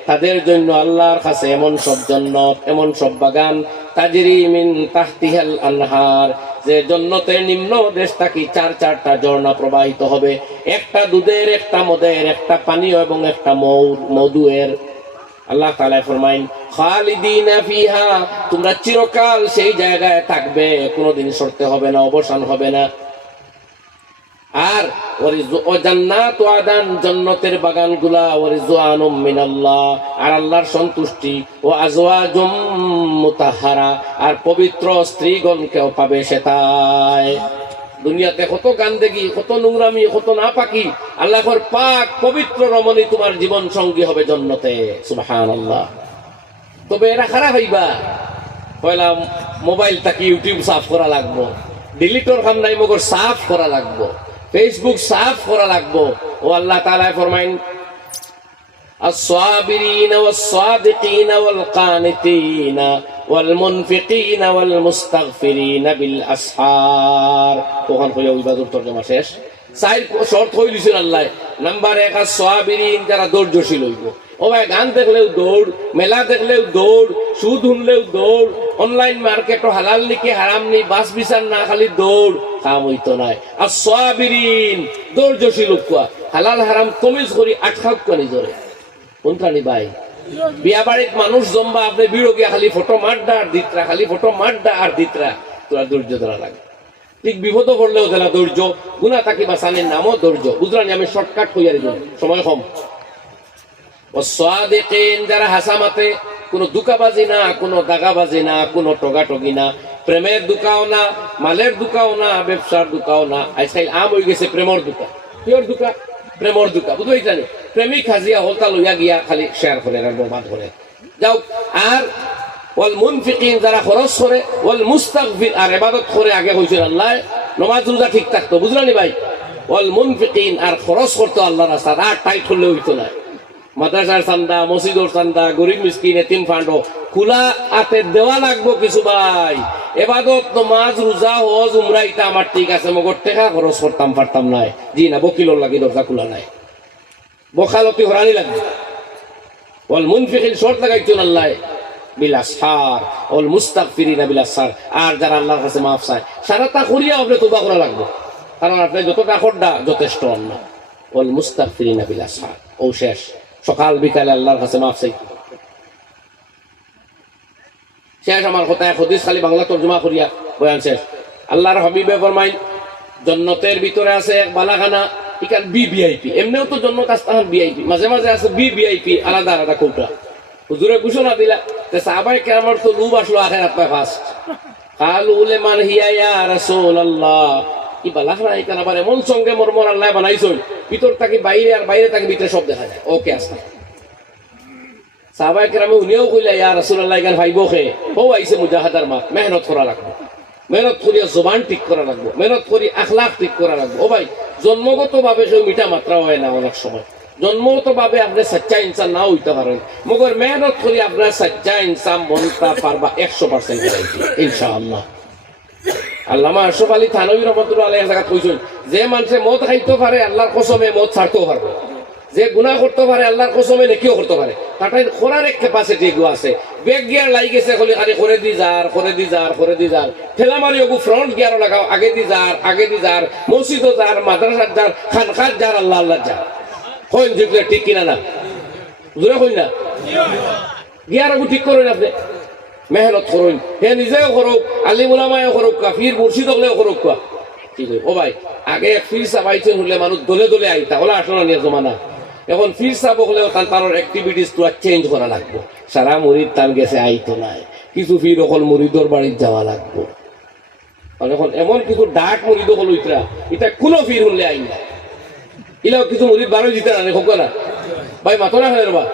তাদের জন্য আল্লাহর কাছে এমন সব জান্নাত, এমন সব বাগান, তাজরি মিন তাহতিহাল আনহার, যে জান্নাতের নিম্ন দেশ থেকে 4-4টা ঝর্ণা প্রবাহিত হবে, একটা দুধের, একটা মদের, একটা পানীয় এবং একটা মধুয়ের। আল্লাহ তাআলা ফরমাইন খালিদিনা ফিহা, তোমরা চিরকাল সেই জায়গায় থাকবে, কোনোদিন সরতে হবে না, অবসান হবে না। আর ও জান্নাত ওয়া আদান, জান্নাতের বাগানগুলা, ওয়া রিজওয়ানুম মিনাল্লাহ, আর আল্লাহর সন্তুষ্টি, ও আজওয়াজুম মুতাহহারা, আর পবিত্র স্ত্রীগণকেও পাবে সেটাই। দুনিয়াতে কত গান্দেগি, কত নোংরামি, কত নাপাকি, আল্লাহর পাক পবিত্র রমণী তোমার জীবন সঙ্গী হবে জান্নাতে। সুবহানাল্লাহ। তবে এরা খারাপ হইবা, পয়লা মোবাইলটাকে ইউটিউব সাফ করা লাগবো, ডিলিটর কাম নাই মগর সাফ করা লাগবো, ফেসবুক সাফ করা লাগবো। ও আল্লাহ তাআলা ফরমাইন الصابرين والصادقين والقانتين والمنفقين والمستغفرين بالأسحار। ওখান হইয়া ইবাদত তরজমা শেষ। চার শর্ত হই দিছেন আল্লাহ। নাম্বার 1 সাবিরিন, যারা ধৈর্যশীল হইব। ও ভাই, গান দেখলেও দৌড়, মেলা দেখলেও দৌড়, সুদ শুনলেও দৌড়, অনলাইন মার্কেটও হালাল নাকি হারাম নি বাস বিচার না, খালি দৌড়, কাম হইতো নাই। আর সাবিরিন ধৈর্যশীল কোয়া, হালাল হারাম তমিজ করি আটকাও কোনি জোরে কোনখানি ভাই। বিয়া বাড়িত মানুষ জম্বা, আপনি বিরোগিয়া খালি ফটো মারডা আর দিতরা, খালি ফটো মারডা আর দিতরা, তোরা ধৈর্য ধরা লাগে। ঠিক বিপদ পড়লেও দেলা ধৈর্য, গুনাহ থাকি বাঁচানের নামও ধৈর্য। বুঝলাম, আমি শর্টকাট হইয়া দিব, সময় কম। ও সাদিকিন, যারা হাসামাতে, কোনো দুকাবাজি না, কোনো দাগাবাজি না, কোনো টগাটগি না, প্রেমের দুকাও না, মালের দুকাও না, ব্যবসার দুকাও না। আজকাল আম হয়ে গেছে প্রেমর দুকা, কিয়র দুকা, প্রেমর দুকা। বুঝতে জানি প্রেমিক হাজিয়া হলতা লইয়া গিয়া খালি শেয়ার করে আর বরবাদ করে যাও। আর ওয়াল মুনফিকিন, যারা খরচ করে, ওয়াল মুস্তাগফির, আর ইবাদত করে। আগে কইছেন আল্লাহ নামাজ রোজা ঠিক থাকতো, বুঝলানি ভাই। ওয়াল মুনফিকিন, আর খরচ করতো আল্লাহর রাস্তায়, আর টাইট হলে হইতো না। মাদ্রাসার চান্দা, মসজিদের চান্দা, গরিব মিসকিন, এতিম ফান্ড খোলা হাতে দেওয়া লাগবো কিছু ভাই। এবাদত নামাজ রোজা হজ উমরা এটা আমার ঠিক আছে, মগর টেকা খরচ করতাম পারতাম নাই, জি না, বকিলর লাগি দরজা খোলা নাই, বখালতি হরানি লাগবে। ওয়াল মুনফিকিন শর্ত লাগাইছেন আল্লাহ বিল আসহার, ওয়াল মুস্তাগফিরিনা বিল আসহার, আর যারা আল্লাহর কাছে মাফ চায় সারাটা করিয়া আপনি তওবা করা লাগবে, কারণ আপনি যতটা করডা যথেষ্ট না। ওয়াল মুস্তাগফিরিনা বিল আসহার, ও শেষ, সকাল বিকালে আল্লাহর কাছে মাফ চাই শেষ। আমার কথা হাদিস খালি বাংলা তরজমা করিয়া বয়ান শেষ। আল্লাহর হাবিবে ফরমাইন, জান্নাতের ভিতরে আছে এক বালাখানা, ইকান ভিভিআইপি। এমনিও তো জান্নাত আস্তাহান ভিআইপি, মাঝে মাঝে আছে ভিভিআইপি, আলাদা আলাদা কোটা। হুজুরে ঘোষণা দিলা, তে সাহাবায়ে কেরামের তো লুব আসলো আখিরাত পায় ফার্স্ট। কালু লিমান হিয়া ইয়া রাসূলুল্লাহ, কি বালাখানা ইকান আবার এমন সঙ্গে মরমর আল্লাহ বানাইছেন, ভিতর থেকে বাইরে আর বাইরে থেকে ভিতরে সব দেখা যায়। ওকে আস্তা সাহাবায়ে কেরামে উনিও কইলা, ইয়া রাসূলুল্লাহ ইকান ভাইবো খে ও আইছে মুজাহাদার মা, মেহনত করা লাগবে, মেহনত করিয়া জবান ঠিক করা লাগবে, মেহনত করি আখলাক ঠিক করা লাগবে। ও ভাই, জন্মগত ভাবে কেউ মিঠা মাত্রা হয় না, অনেক সময় জন্মগত ভাবে আপনি সচ্চা ইনসান না হইতে পারেন, মগর মেহনত করি আপনার সচ্চা ইনসান বনতে পারবা 100% ইনশাআল্লাহ। আল্লামা আশরাফ আলী থানভী রহমাতুল্লাহ আলাইহি জায়গা কইছেন, যে মানুষে মদ খাইতে পারে আল্লাহর কসমে মদ ছাড়তেও পারবে, যে গুনাহ করতে পারে আল্লাহর কসমে নেকিও করতে পারে। তাটাই করার এক ক্যাপাসিটি গো আছে। ব্যাক গিয়ার লাই গেছে খালি খালি করে দি যার, করে দি যার, করে দি যার, ঠেলা মারি ওগু ফ্রন্ট গিয়ারও লাগাও, আগে দি যার, আগে দি যার, মসজিদও যার, মাদ্রাসার যার, খানকার যার, আল্লাহ আল্লাহ যার। কইন যেগুলো ঠিক কিনা না, বুঝলে কই না, গিয়ার ওগু ঠিক করেন আপনি, মেহনত করুন, হে নিজেও করুক, আলিম উলামায়ও করুক, ফির মুর্শিদ হলেও করুক। ঠিক ও ভাই, আগে ফির সাবাইছেন হলে মানুষ দলে দলে আইতা, হলে আসলে নিয়ে জমানা। এখন ফির সাব হলেও তার অ্যাক্টিভিটিস তো চেঞ্জ করা লাগবো। সারা মুরিদ তার গেছে আইতো নাই, কিছু ফির অকল মুরিদর বাড়ির যাওয়া লাগবো। এখন এমন কিছু ডাক মুরিদ হল ইতরা, এটা কোনো ফির হলে আইন না, ইলাও কিছু মুরিদ বারো দিতে না হোক না ভাই, মাথো না খেলে বা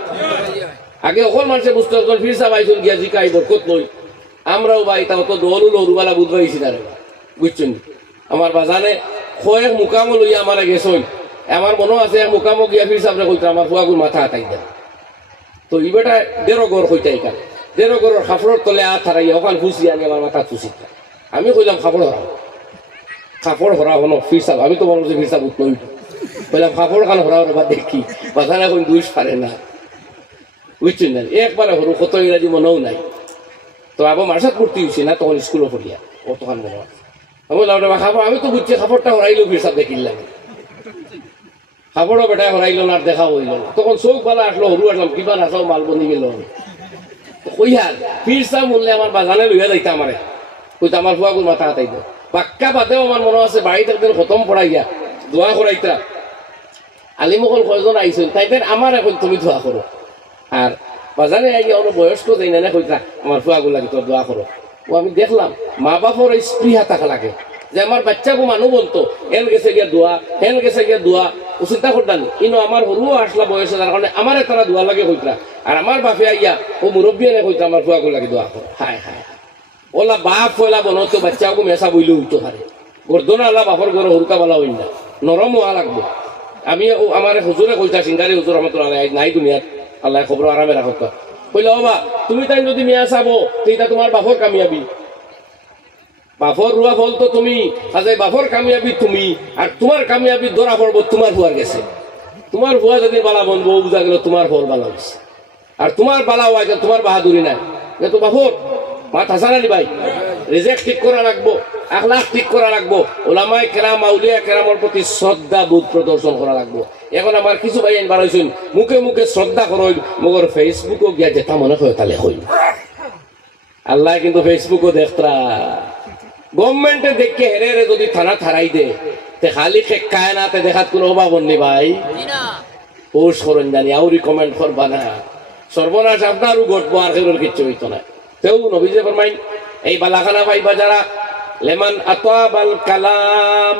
আগে অকল মানুষের বুঝতে যখন ফির সাব আইসুন গিয়া জিকাই বরকত নই, আমরাও ভাই তাও তো দোল লরুবালা বুধবাইছি না রে, বুঝছেন। আমার বাজানে কয়েক মুকামো লইয়া আমার গেছই, আমার মনে আছে মুকামো গিয়া ফির সাবরে কইতে আমার ফুয়াগুর মাথা হাতাই দেয়। তো ই বেটা দেড় গড় কইতাই কাল, দেড় গড়ের খাফড়ের তলে হাত হারাইয়া ওখান ফুসি আনি আমার মাথা চুষি। আমি কইলাম খাফড় হরাও, খাফড় হরা হনো ফির সাব, আমি তো মনে হচ্ছে ফির সাব উঠল, কইলাম খাফড় খান হরাও রে বা দেখি, বাজানে এখন দুইশ পারে না, বুঝছেন না। একবারে হরু কত ইংরাজি মনেও নাই। তো আবার মার্শাদ করতে হয়েছি না, তখন স্কুলও পড়িয়া অতখান মনে হয়। খাবার আমি তো বুঝছি খাবারটা হরাইলো ফির সাব দেখিলাম, খাবারও বেটায় হরাইলো না, আর দেখা হইল না। তখন চোখ বালা আসলো, হরু আসলাম, কিবা নাচাও মাল বনি গেল। কইয়ার ফির সাব বললে আমার বাজানে লইয়া যাইতে আমারে, কইতে আমার ফুয়াগুর মাথা হাতাই দেয়। বাক্কা বাদেও আমার মনে আছে বাড়িতে একদিন খতম পড়াইয়া দোয়া করাইতা আলিমকল কয়জন আইছেন তাইদের আমার এখন তুমি দোয়া করো আর বাজারে আইয়া ওর বয়স্ক যাই না কইতা আমার ফুয়াগুলা তোর দোয়া করো ও আমি দেখলাম মা বাপর এই স্পৃহা থাকা লাগে যে আমার বাচ্চাকে মানুষ বলতো হেন গেছে গিয়া দোয়া হেন গেছে গিয়া দোয়া ও চিন্তা করতাম ইনো আমার হরুও আসলা বয়সে যার কারণে আমার তারা দোয়া লাগে কইতা আর আমার বাপে আইয়া ও মুরব্বী এনে কইতা আমার ফুয়াগুলো লাগে দোয়া করো হায় হায় ওলা বাপ ফয়লা বনতো বাচ্চাকে মেসা বইলে উঠতে পারে গর্দনা আল্লাহ বাপর ঘরে হরুকা বলা হইন না নরম হওয়া লাগবো আমি আমার হুজুরে কইতা সিঙ্গারি হুজুর রহমতুল্লাহ নাই দুনিয়াত আল্লাহ খবর আরামে রাখত কইলা বাবা তুমি তাই যদি মেয়া চাবো সেইটা তোমার বাপর কামিয়াবি বাপর রুয়া ফল তো তুমি আজে বাপর কামিয়াবি তুমি আর তোমার কামিয়াবি ধরা পড়বো তোমার হুয়ার গেছে তোমার হুয়া যদি বালা বনবো বুঝা গেল তোমার ফল বালা হয়েছে আর তোমার বালা হওয়া তোমার বাহাদুরি নাই তো বাপর মা হাসান ভাই রিজেক্ট ঠিক করা রাখবো আখলাক ঠিক করা রাখবো ওলামায়ে কেরাম আউলিয়া কেরামের প্রতি শ্রদ্ধা বোধ প্রদর্শন করা রাখবো এখন আমার কিছু ভাই আইন বাড়াইছেন মুখে মুখে শ্রদ্ধা করই মগর ফেসবুকও গিয়া যেটা মনে হয় তাহলে হই আল্লাহ কিন্তু ফেসবুকও দেখতরা গভর্নমেন্টে দেখে হেরে হেরে যদি থানা থারাই দে তে খালি কায়নাতে দেখাত কোনো অভাব নেই ভাই পোষ করেন জানি আউরি কমেন্ট করবা না সর্বনাশ আপনারও ঘটবো আর কেউ কিচ্ছু হইতো না তেও নবীজে ফরমাইন এই বালাখানা পাইবা যারা লেমান আতাবাল কালাম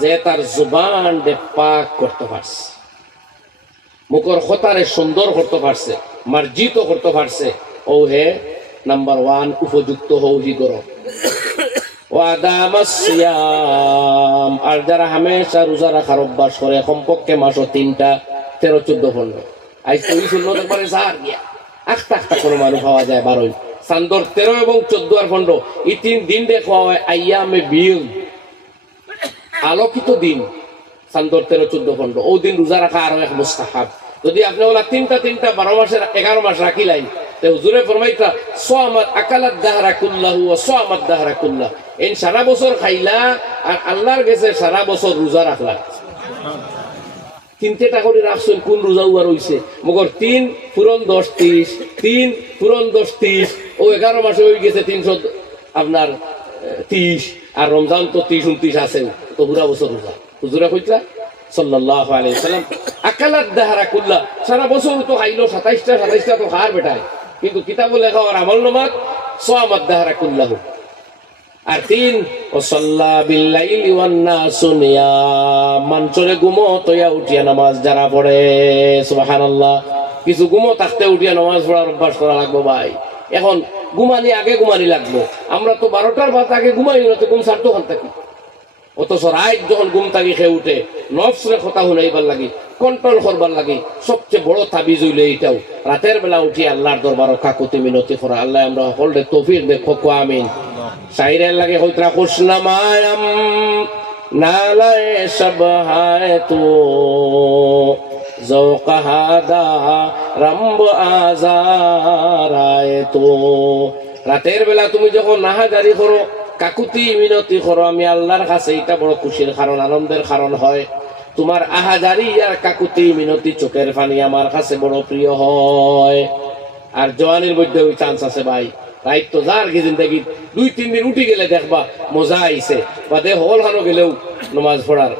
যে তার জুবান দে পাক করতে পারছে মুখর খতারে সুন্দর করতে পারছে মার্জিত করতে পারছে ও হে নাম্বার 1 উপযুক্ত হৌহি গর ওয়াদামাসিয়াম আর যারা হামেশা রোজা রাখার অভ্যাস করে কমপক্ষে মাসও 3টা 13 14 15 আজ তো এই শূন্য একবারে সার গিয়া আস্তে আস্তে কোনো মানুষ পাওয়া যায় 12 চান্দর 13 এবং 14 আর 15 এই 3 দিন দেখা হয় আইয়ামে বিল আলোকিত দিন চান্দর 13 14 15 ও দিন রোজা রাখা আরো এক মুস্তাহাব যদি আপনি ওলা 3টা 12 মাসের 11 মাস রাখিলেন তো হুজুরে ফরমাইতা সামাত আকালাত দাহরা কুল্লাহু ওয়া সামাত দাহরা কুল্লাহ ইন সারা বছর খাইলা আর আল্লাহর কাছে সারা বছর রোজা রাখলা 3টা করে রাখছেন কোন রোজা উয়ার হইছে মগর 3 পূরণ 10 30 3 পূরণ 10 30 ও 11 মাসে হয়ে গেছে 300 আপনার 30 আর রমজান তো 30 29 আছে তো পুরা বছর রোজা হুজুরে কইতা সাল্লাল্লাহু আলাইহি সাল্লাম আকালাত দাহরা কুল্লাহ সারা বছর তো খাইলো 27টা তো খার বেটায় কিন্তু কিতাবে লেখা আর আমল নামাত সামাত দাহরা কুল্লাহু আর 3 ওয়াসাল্লা বিল্লাইলি ওয়ান নাসু নিয়াম মানচরে গুমো তয়া উঠিয়া নামাজ যারা পড়ে সুবহানাল্লাহ কিছু গুমো থাকতে উঠিয়া নামাজ পড়ার অভ্যাস করা লাগবে ভাই এখন আগে ঘুমানি লাগবো আমরা তো 12টার বাদ আগে ঘুমাই না তো ঘুম ছাড়তো খান থাকি অথচ রাত যখন ঘুম থাকি খেয়ে উঠে নফসরে কথা শুনাইবার লাগি কন্ট্রোল করবার লাগি সবচেয়ে বড় তাবিজ হইলে এইটাও রাতের বেলা উঠি আল্লাহর দরবারে কাকুতি মিনতি করা আল্লাহ আমরা সকলে তৌফিক দেখো আমিন শাইরের লাগে হইতরা খুশনামায়াম নালায় সব হায় তো জওকাহাদা রম্ব আজারায় তো রাতের বেলা তুমি যখন নাহাজারি করো কাকুতি মিনতি করো আমি আল্লাহর কাছে এটা বড় খুশির কারণ আনন্দের কারণ হয় তোমার আহাজারি আর কাকুতি মিনতি চোখের পানি আমার কাছে বড় প্রিয় হয় আর জওয়ানির মধ্যে ওই চান্স আছে ভাই রাইত তো যার কি জিন্দগি 2-3 দিন উঠি গেলে দেখবা মজা আইছে বা দেহ হল খানো গেলেও নামাজ পড়ার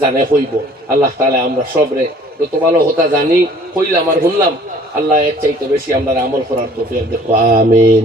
জানে হইব আল্লাহ তাআলা আমরা সবরে যত ভালো হতা জানি কইলাম আর শুনলাম আল্লাহ এর চাইতে বেশি আমরা আমল করার তৌফিক দেখো আমিন।